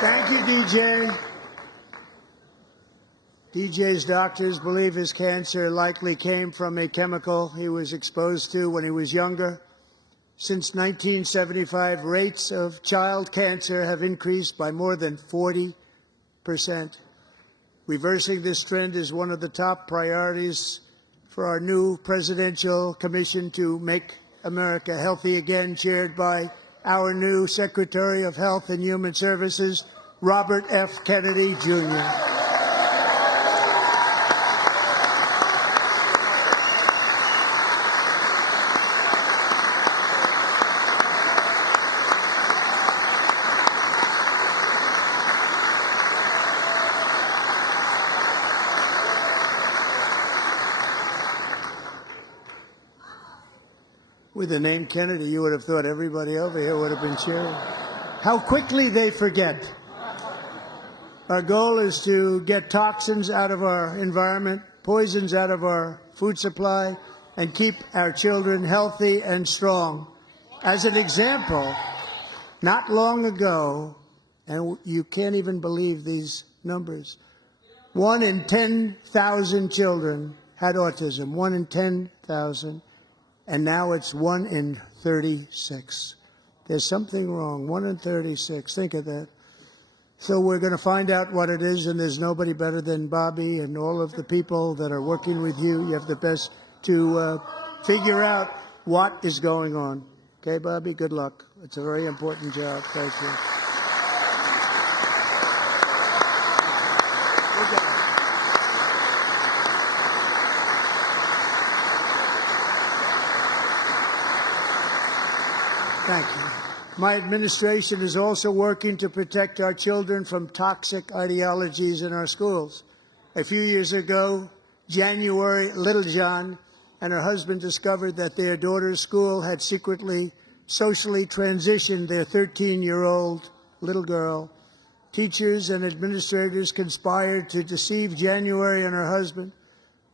Thank you, DJ. DJ's doctors believe his cancer likely came from a chemical he was exposed to when he was younger. Since 1975, rates of child cancer have increased by more than 40%. Reversing this trend is one of the top priorities for our new presidential commission to make America healthy again, chaired by our new Secretary of Health and Human Services, Robert F. Kennedy, Jr. With the name Kennedy, you would have thought everybody over here would have been cheering. How quickly they forget. Our goal is to get toxins out of our environment, poisons out of our food supply, and keep our children healthy and strong. As an example, not long ago, and you can't even believe these numbers, 1 in 10,000 children had autism, 1 in 10,000. And now it's 1 in 36. There's something wrong. 1 in 36. Think of that. So we're going to find out what it is, and there's nobody better than Bobby and all of the people that are working with you. You have the best to figure out what is going on. Okay, Bobby? Good luck. It's a very important job. Thank you. Thank you. My administration is also working to protect our children from toxic ideologies in our schools. A few years ago, January, Littlejohn and her husband discovered that their daughter's school had secretly, socially transitioned their 13-year-old little girl. Teachers and administrators conspired to deceive January and her husband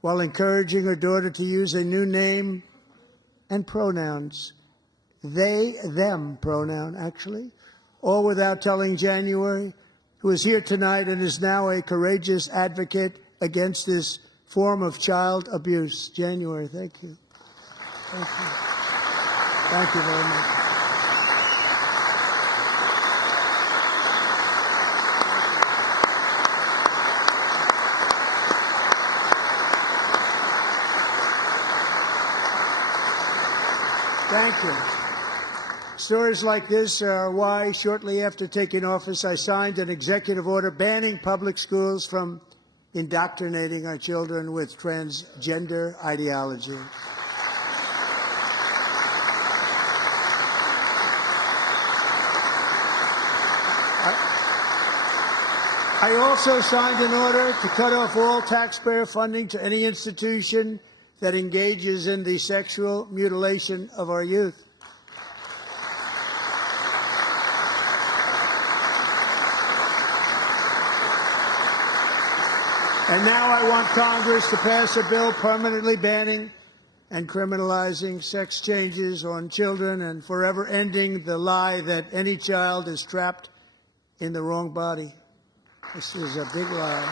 while encouraging her daughter to use a new name and pronouns. They, them pronoun, actually, all without telling January, who is here tonight and is now a courageous advocate against this form of child abuse. January, thank you. Thank you. Thank you very much. Thank you. Stories like this are why, shortly after taking office, I signed an executive order banning public schools from indoctrinating our children with transgender ideology. I also signed an order to cut off all taxpayer funding to any institution that engages in the sexual mutilation of our youth. And now I want Congress to pass a bill permanently banning and criminalizing sex changes on children and forever ending the lie that any child is trapped in the wrong body. This is a big lie.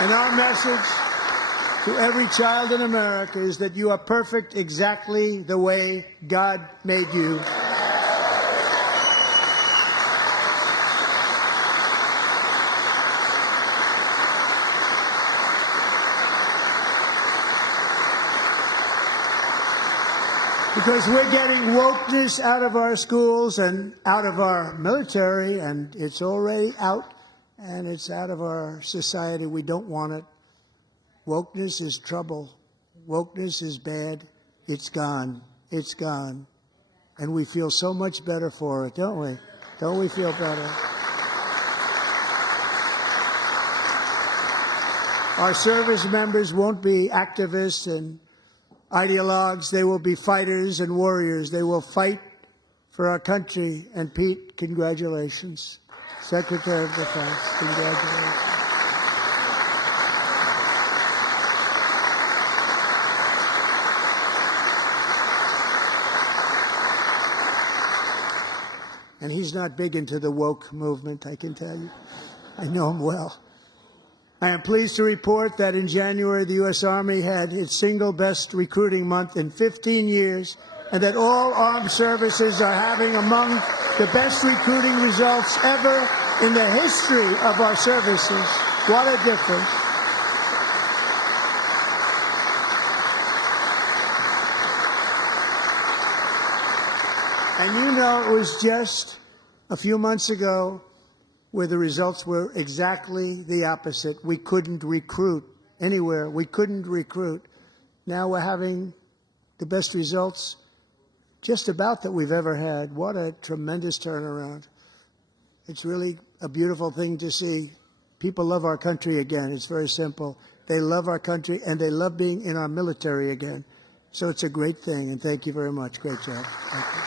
And our message to every child in America is that you are perfect exactly the way God made you. Because we're getting wokeness out of our schools and out of our military, and it's already out, and it's out of our society. We don't want it. Wokeness is trouble. Wokeness is bad. It's gone. It's gone. And we feel so much better for it, don't we? Don't we feel better? Our service members won't be activists and ideologues. They will be fighters and warriors. They will fight for our country. And Pete, congratulations. Secretary of Defense, congratulations. And he's not big into the woke movement, I can tell you. I know him well. I am pleased to report that in January, the U.S. Army had its single best recruiting month in 15 years, and that all armed services are having among The best recruiting results ever in the history of our services. What a difference. And you know, it was just a few months ago where the results were exactly the opposite. We couldn't recruit anywhere. We couldn't recruit. Now we're having the best results just about that we've ever had. What a tremendous turnaround. It's really a beautiful thing to see. People love our country again. It's very simple. They love our country, and they love being in our military again. So it's a great thing, and thank you very much. Great job. Thank you.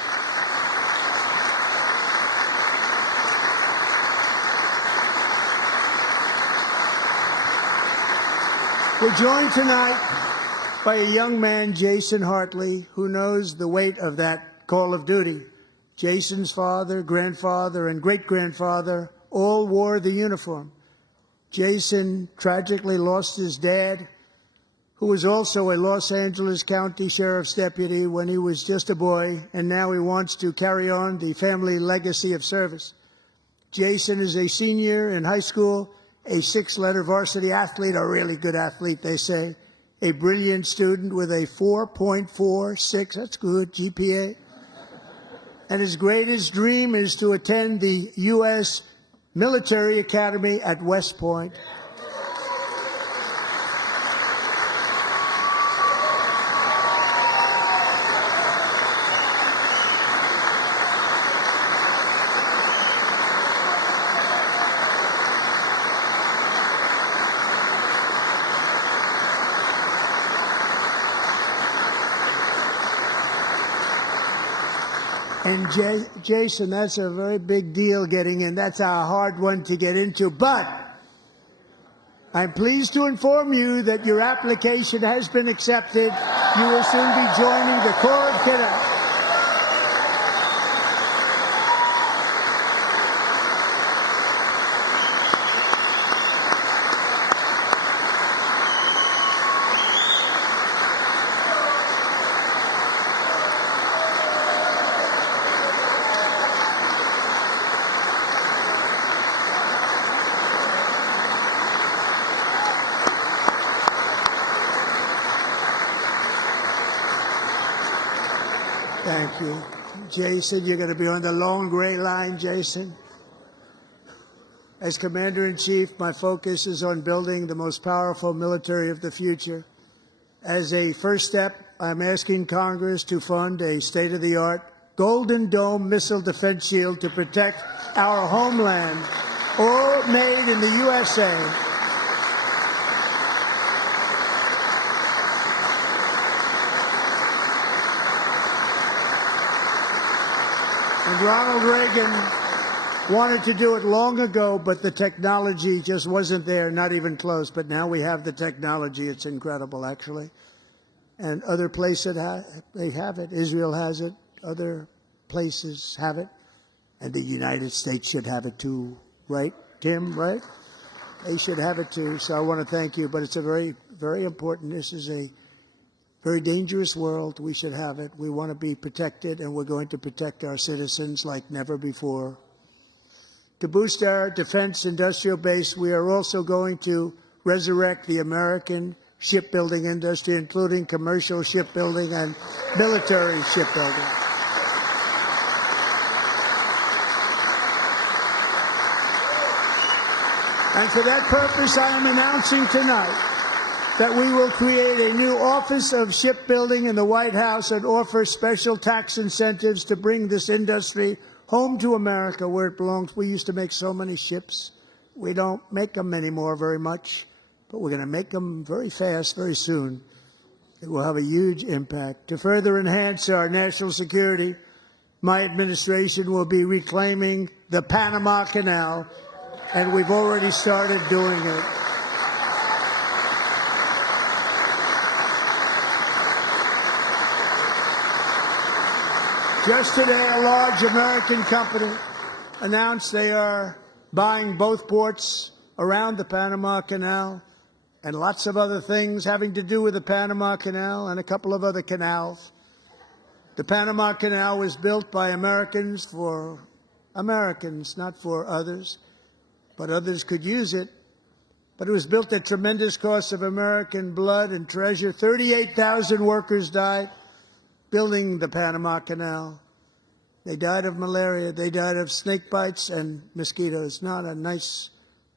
We're joined tonight by a young man, Jason Hartley, who knows the weight of that call of duty. Jason's father, grandfather, and great-grandfather all wore the uniform. Jason tragically lost his dad, who was also a Los Angeles County Sheriff's deputy when he was just a boy, and now he wants to carry on the family legacy of service. Jason is a senior in high school, a six-letter varsity athlete, a really good athlete, they say, a brilliant student with a 4.46, that's good, GPA. And his greatest dream is to attend the U.S. Military Academy at West Point. And Jason, that's a very big deal getting in. That's a hard one to get into. But I'm pleased to inform you that your application has been accepted. You will soon be joining the Corps of Cadets. Thank you. Jason, you're going to be on the long gray line, Jason. As Commander-in-Chief, my focus is on building the most powerful military of the future. As a first step, I'm asking Congress to fund a state-of-the-art Golden Dome missile defense shield to protect our homeland, all made in the USA. And Ronald Reagan wanted to do it long ago, but the technology just wasn't there, not even close. But now we have the technology. It's incredible, actually. And other places, they have it. Israel has it. Other places have it. And the United States should have it too, right, Tim, right? They should have it too. So I want to thank you. But it's a very, very important. This is a very dangerous world. We should have it. We want to be protected, and we're going to protect our citizens like never before. To boost our defense industrial base, we are also going to resurrect the American shipbuilding industry, including commercial shipbuilding and military shipbuilding. And for that purpose, I am announcing tonight that we will create a new Office of Shipbuilding in the White House and offer special tax incentives to bring this industry home to America where it belongs. We used to make so many ships. We don't make them anymore very much, but we're going to make them very fast, very soon. It will have a huge impact. To further enhance our national security, my administration will be reclaiming the Panama Canal, and we've already started doing it. Just today, a large American company announced they are buying both ports around the Panama Canal and lots of other things having to do with the Panama Canal and a couple of other canals. The Panama Canal was built by Americans for Americans, not for others, but others could use it. But it was built at tremendous cost of American blood and treasure. 38,000 workers died building the Panama Canal. They died of malaria. They died of snake bites and mosquitoes. Not a nice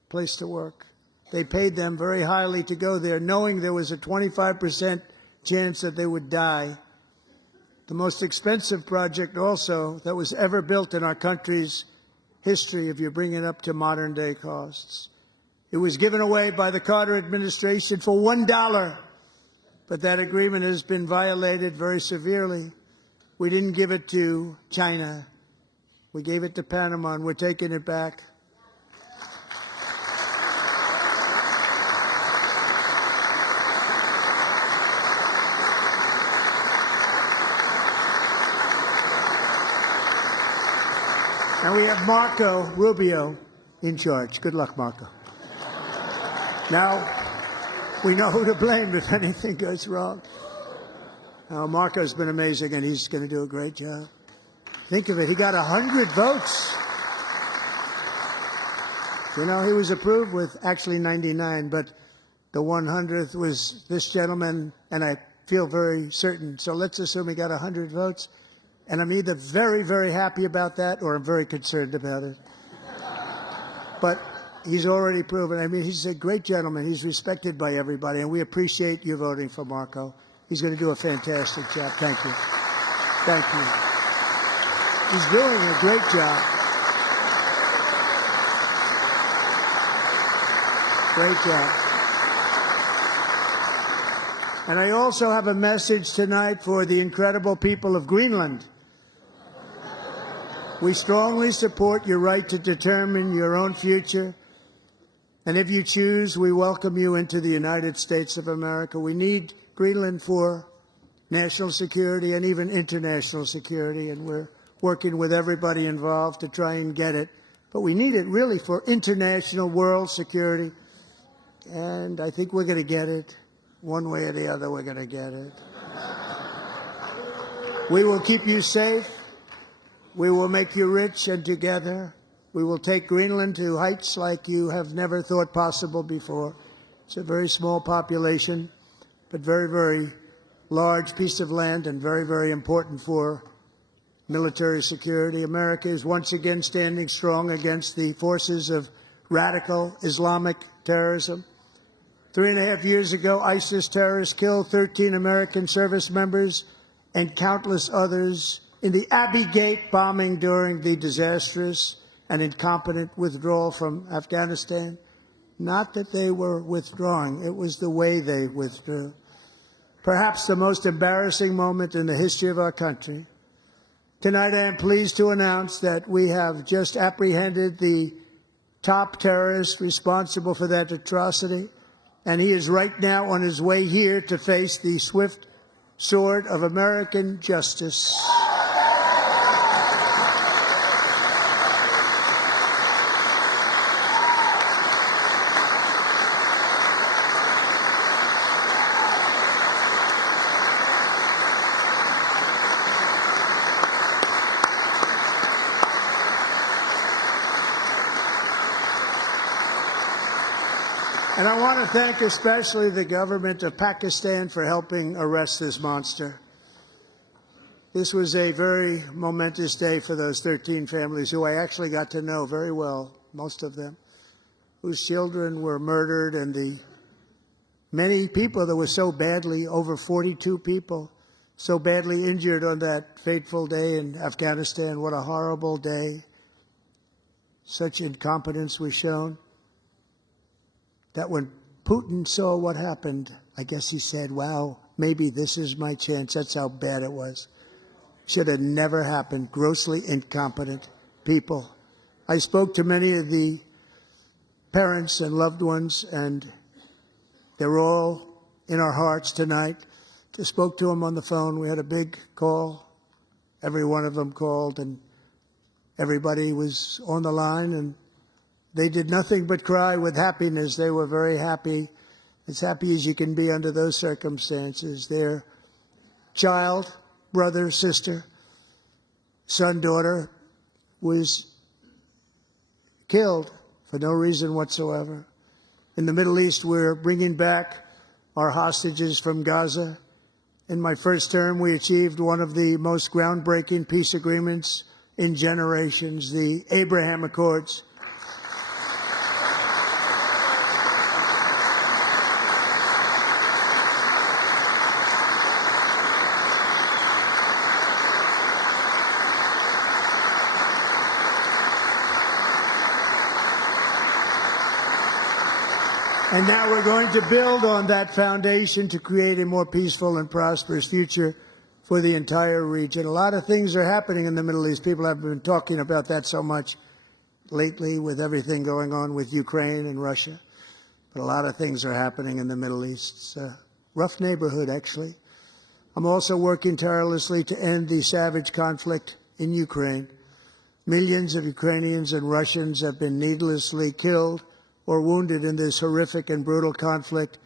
place to work. They paid them very highly to go there, knowing there was a 25% chance that they would die. The most expensive project also that was ever built in our country's history, if you bring it up to modern day costs. It was given away by the Carter administration for $1, but that agreement has been violated very severely. We didn't give it to China. We gave it to Panama, and we're taking it back. And we have Marco Rubio in charge. Good luck, Marco. Now, we know who to blame if anything goes wrong. Now, Marco's been amazing, and he's going to do a great job. Think of it. He got 100 votes. You know, he was approved with actually 99, but the 100th was this gentleman, and I feel very certain. So let's assume he got 100 votes. And I'm either very, very happy about that or I'm very concerned about it. But he's already proven. I mean, he's a great gentleman. He's respected by everybody, and we appreciate you voting for Marco. He's going to do a fantastic job. Thank you. Thank you. He's doing a great job. Great job. And I also have a message tonight for the incredible people of Greenland. We strongly support your right to determine your own future. And if you choose, we welcome you into the United States of America. We need Greenland for national security and even international security, and we're working with everybody involved to try and get it. But we need it really for international world security, and I think we're going to get it. One way or the other, we're going to get it. We will keep you safe. We will make you rich, and together we will take Greenland to heights like you have never thought possible before. It's a very small population, but very, very large piece of land and very, very important for military security. America is once again standing strong against the forces of radical Islamic terrorism. 3.5 years ago, ISIS terrorists killed 13 American service members and countless others in the Abbey Gate bombing during the disastrous and incompetent withdrawal from Afghanistan. Not that they were withdrawing, it was the way they withdrew. Perhaps the most embarrassing moment in the history of our country. Tonight, I am pleased to announce that we have just apprehended the top terrorist responsible for that atrocity, and he is right now on his way here to face the swift sword of American justice. And I want to thank especially the government of Pakistan for helping arrest this monster. This was a very momentous day for those 13 families who I actually got to know very well, most of them, whose children were murdered, and the many people that were so badly, over 42 people, so badly injured on that fateful day in Afghanistan. What a horrible day. Such incompetence was shown. That when Putin saw what happened, I guess he said, wow, maybe this is my chance. That's how bad it was. Should have never happened. Grossly incompetent people. I spoke to many of the parents and loved ones, and they're all in our hearts tonight. Just spoke to them on the phone. We had a big call. Every one of them called, and everybody was on the line, and they did nothing but cry with happiness. They were very happy, as happy as you can be under those circumstances. Their child, brother, sister, son, daughter was killed for no reason whatsoever. In the Middle East, we're bringing back our hostages from Gaza. In my first term, we achieved one of the most groundbreaking peace agreements in generations, the Abraham Accords. And now we're going to build on that foundation to create a more peaceful and prosperous future for the entire region. A lot of things are happening in the Middle East. People have been talking about that so much lately with everything going on with Ukraine and Russia. But a lot of things are happening in the Middle East. It's a rough neighborhood, actually. I'm also working tirelessly to end the savage conflict in Ukraine. Millions of Ukrainians and Russians have been needlessly killed or wounded in this horrific and brutal conflict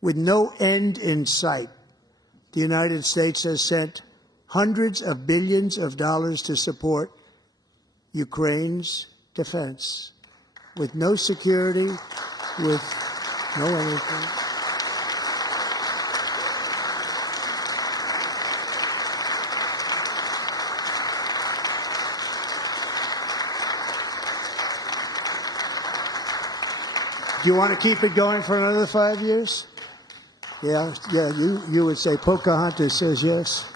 with no end in sight. The United States has sent hundreds of billions of dollars to support Ukraine's defense with no security, with no anything. Do you want to keep it going for another 5 years? Yeah, you would say Pocahontas says yes.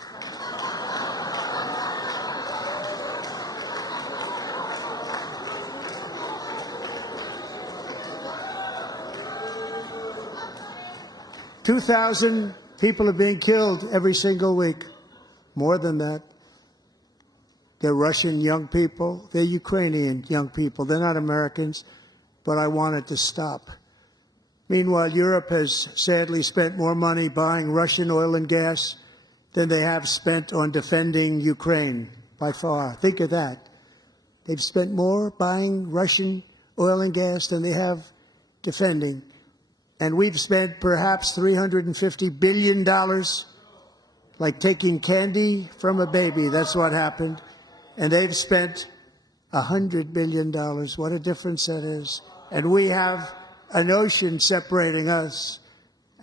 $2,000 people are being killed every single week. More than that. They're Russian young people. They're Ukrainian young people. They're not Americans. But I want it to stop. Meanwhile, Europe has sadly spent more money buying Russian oil and gas than they have spent on defending Ukraine, by far. Think of that. They've spent more buying Russian oil and gas than they have defending. And we've spent perhaps $350 billion, like taking candy from a baby. That's what happened. And they've spent $100 billion. What a difference that is. And we have an ocean separating us,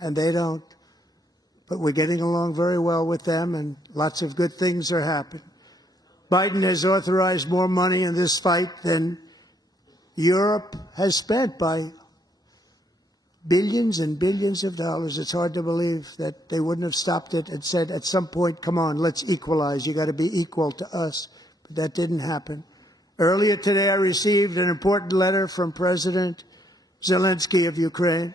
and they don't. But we're getting along very well with them, and lots of good things are happening. Biden has authorized more money in this fight than Europe has spent, by billions and billions of dollars. It's hard to believe that they wouldn't have stopped it and said at some point, come on, let's equalize. You got to be equal to us. But that didn't happen. Earlier today, I received an important letter from President Zelensky of Ukraine.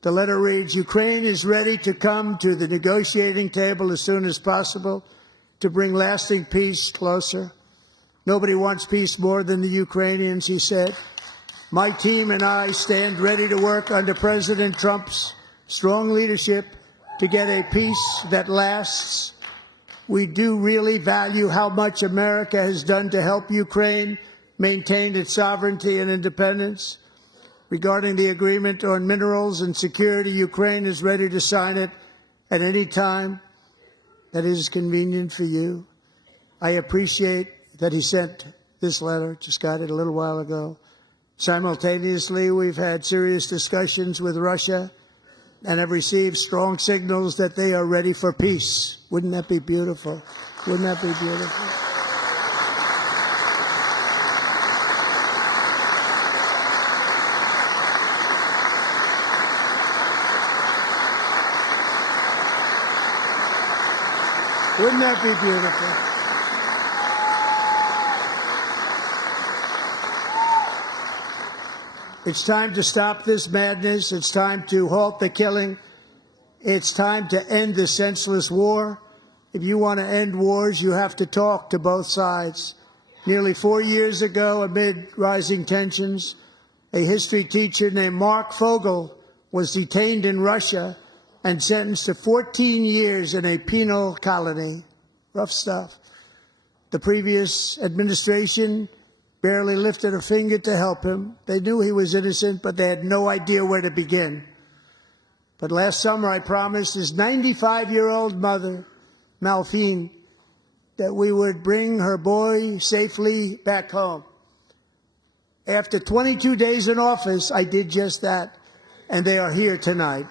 The letter reads, Ukraine is ready to come to the negotiating table as soon as possible to bring lasting peace closer. Nobody wants peace more than the Ukrainians, he said. My team and I stand ready to work under President Trump's strong leadership to get a peace that lasts. We do really value how much America has done to help Ukraine maintain its sovereignty and independence. Regarding the agreement on minerals and security, Ukraine is ready to sign it at any time that is convenient for you. I appreciate that he sent this letter, just got it a little while ago. Simultaneously, we've had serious discussions with Russia and have received strong signals that they are ready for peace. Wouldn't that be beautiful? Wouldn't that be beautiful? Wouldn't that be beautiful? It's time to stop this madness. It's time to halt the killing. It's time to end the senseless war. If you want to end wars, you have to talk to both sides. Nearly 4 years ago, amid rising tensions, a history teacher named Mark Fogel was detained in Russia and sentenced to 14 years in a penal colony. Rough stuff. The previous administration barely lifted a finger to help him. They knew he was innocent, but they had no idea where to begin. But last summer, I promised his 95-year-old mother, Malphine, that we would bring her boy safely back home. After 22 days in office, I did just that, and they are here tonight.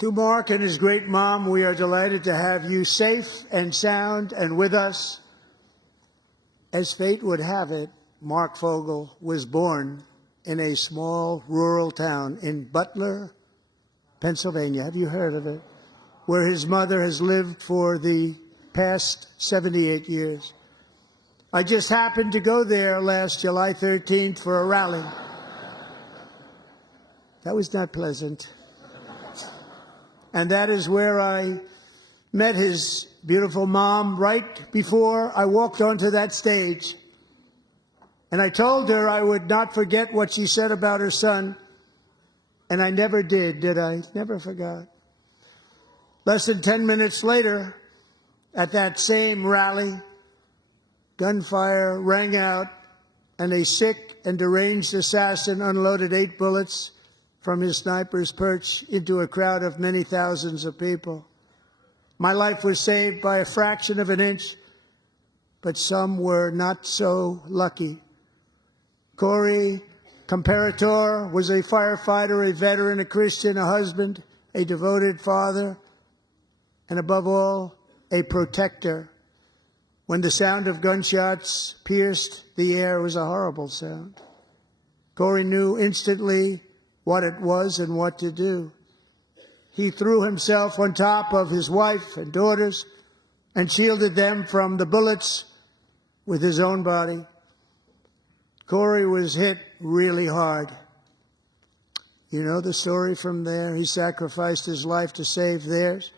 To Mark and his great mom, we are delighted to have you safe and sound and with us. As fate would have it, Mark Fogel was born in a small rural town in Butler, Pennsylvania. Have you heard of it? Where his mother has lived for the past 78 years. I just happened to go there last July 13th for a rally. That was not pleasant. And that is where I met his beautiful mom right before I walked onto that stage. And I told her I would not forget what she said about her son. And I never did I? Never forgot. Less than 10 minutes later, at that same rally, gunfire rang out, and a sick and deranged assassin unloaded 8 bullets from his sniper's perch into a crowd of many thousands of people. My life was saved by a fraction of an inch, but some were not so lucky. Corey Comparator was a firefighter, a veteran, a Christian, a husband, a devoted father, and above all, a protector. When the sound of gunshots pierced the air, it was a horrible sound. Corey knew instantly what it was and what to do. He threw himself on top of his wife and daughters and shielded them from the bullets with his own body. Corey was hit really hard. You know the story from there. He sacrificed his life to save theirs.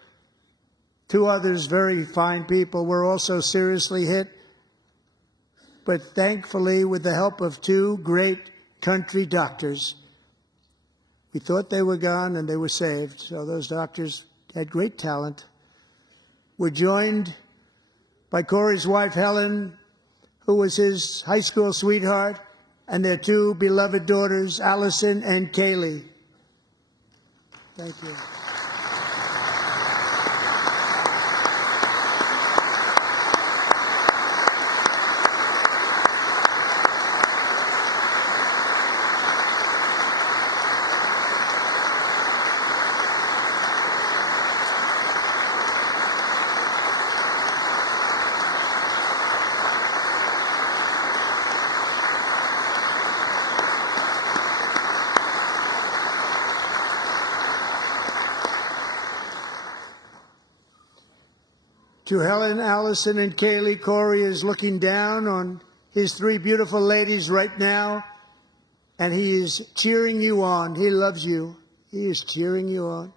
2 others, very fine people, were also seriously hit. But thankfully, with the help of 2 great country doctors, we thought they were gone and they were saved. So those doctors had great talent. We're joined by Corey's wife, Helen, who was his high school sweetheart, and their 2 beloved daughters, Allison and Kaylee. Thank you. To Helen, Allison, and Kaylee, Corey is looking down on his 3 beautiful ladies right now, and he is cheering you on. He loves you. He is cheering you on.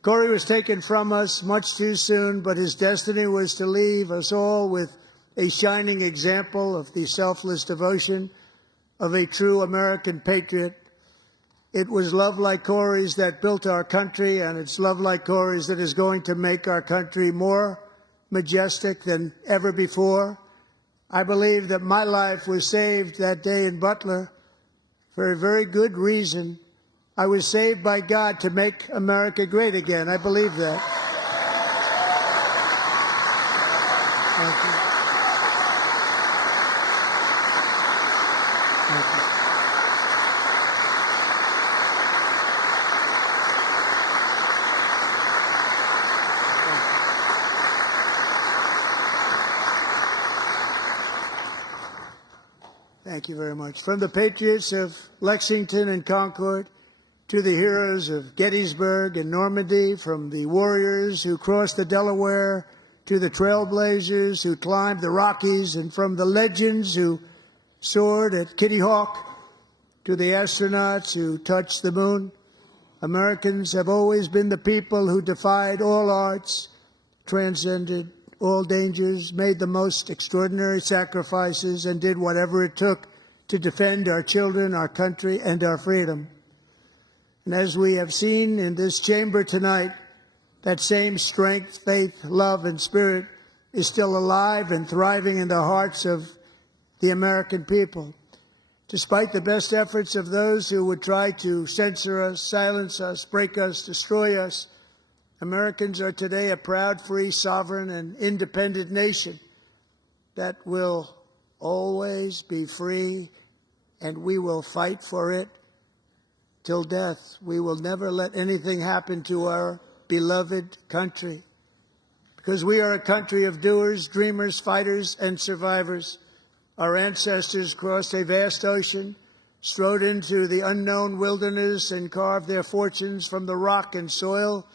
Corey was taken from us much too soon, but his destiny was to leave us all with a shining example of the selfless devotion of a true American patriot. It was love like Corey's that built our country, and it's love like Corey's that is going to make our country more majestic than ever before. I believe that my life was saved that day in Butler for a very good reason. I was saved by God to make America great again. I believe that. Thank you. Thank you. Thank you very much. From the patriots of Lexington and Concord to the heroes of Gettysburg and Normandy, from the warriors who crossed the Delaware to the trailblazers who climbed the Rockies, and from the legends who soared at Kitty Hawk to the astronauts who touched the moon, Americans have always been the people who defied all odds, transcended all dangers, made the most extraordinary sacrifices, and did whatever it took to defend our children, our country, and our freedom. And as we have seen in this chamber tonight, that same strength, faith, love, and spirit is still alive and thriving in the hearts of the American people. Despite the best efforts of those who would try to censor us, silence us, break us, destroy us, Americans are today a proud, free, sovereign, and independent nation that will always be free, and we will fight for it till death. We will never let anything happen to our beloved country, because we are a country of doers, dreamers, fighters, and survivors. Our ancestors crossed a vast ocean, strode into the unknown wilderness, and carved their fortunes from the rock and soil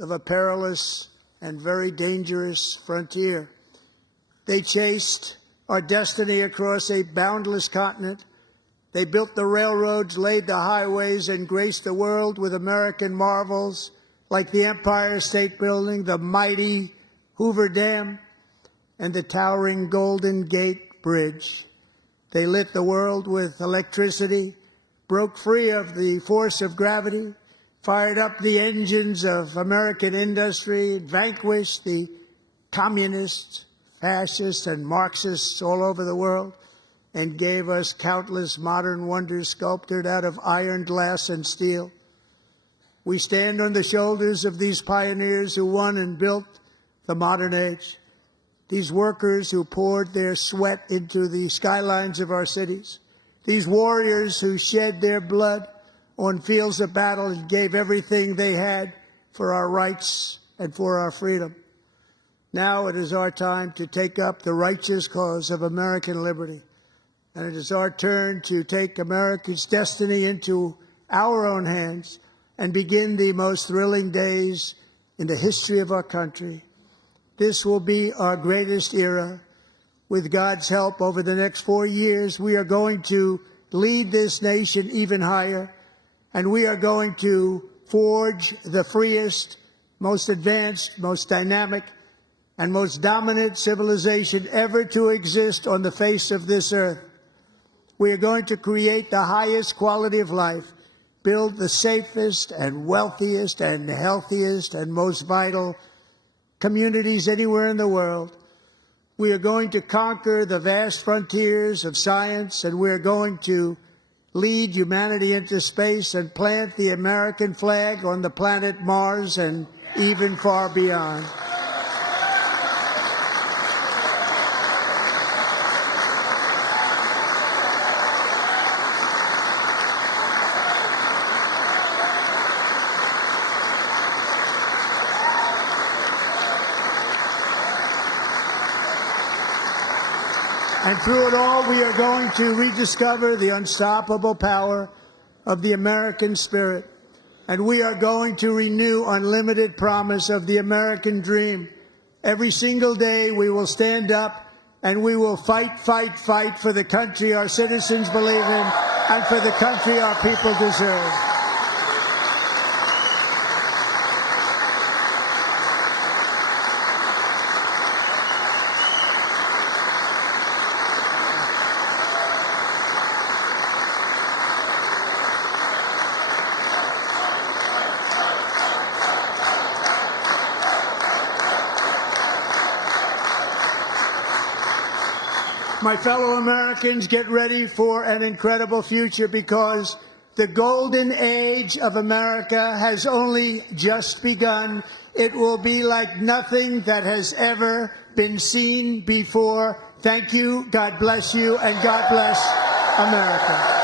of a perilous and very dangerous frontier. They chased our destiny across a boundless continent. They built the railroads, laid the highways, and graced the world with American marvels like the Empire State Building, the mighty Hoover Dam, and the towering Golden Gate Bridge. They lit the world with electricity, broke free of the force of gravity, fired up the engines of American industry, vanquished the communists, fascists, and Marxists all over the world, and gave us countless modern wonders sculptured out of iron, glass, and steel. We stand on the shoulders of these pioneers who won and built the modern age, these workers who poured their sweat into the skylines of our cities, these warriors who shed their blood on fields of battle and gave everything they had for our rights and for our freedom. Now it is our time to take up the righteous cause of American liberty, and it is our turn to take America's destiny into our own hands and begin the most thrilling days in the history of our country. This will be our greatest era. With God's help, over the next 4 years, we are going to lead this nation even higher, and we are going to forge the freest, most advanced, most dynamic, and most dominant civilization ever to exist on the face of this earth. We are going to create the highest quality of life, build the safest and wealthiest and healthiest and most vital communities anywhere in the world. We are going to conquer the vast frontiers of science, and we are going to lead humanity into space and plant the American flag on the planet Mars and even far beyond. And through it all, we are going to rediscover the unstoppable power of the American spirit. And we are going to renew unlimited promise of the American dream. Every single day, we will stand up and we will fight, fight, fight for the country our citizens believe in and for the country our people deserve. My fellow Americans, get ready for an incredible future, because the golden age of America has only just begun. It will be like nothing that has ever been seen before. Thank you, God bless you, and God bless America.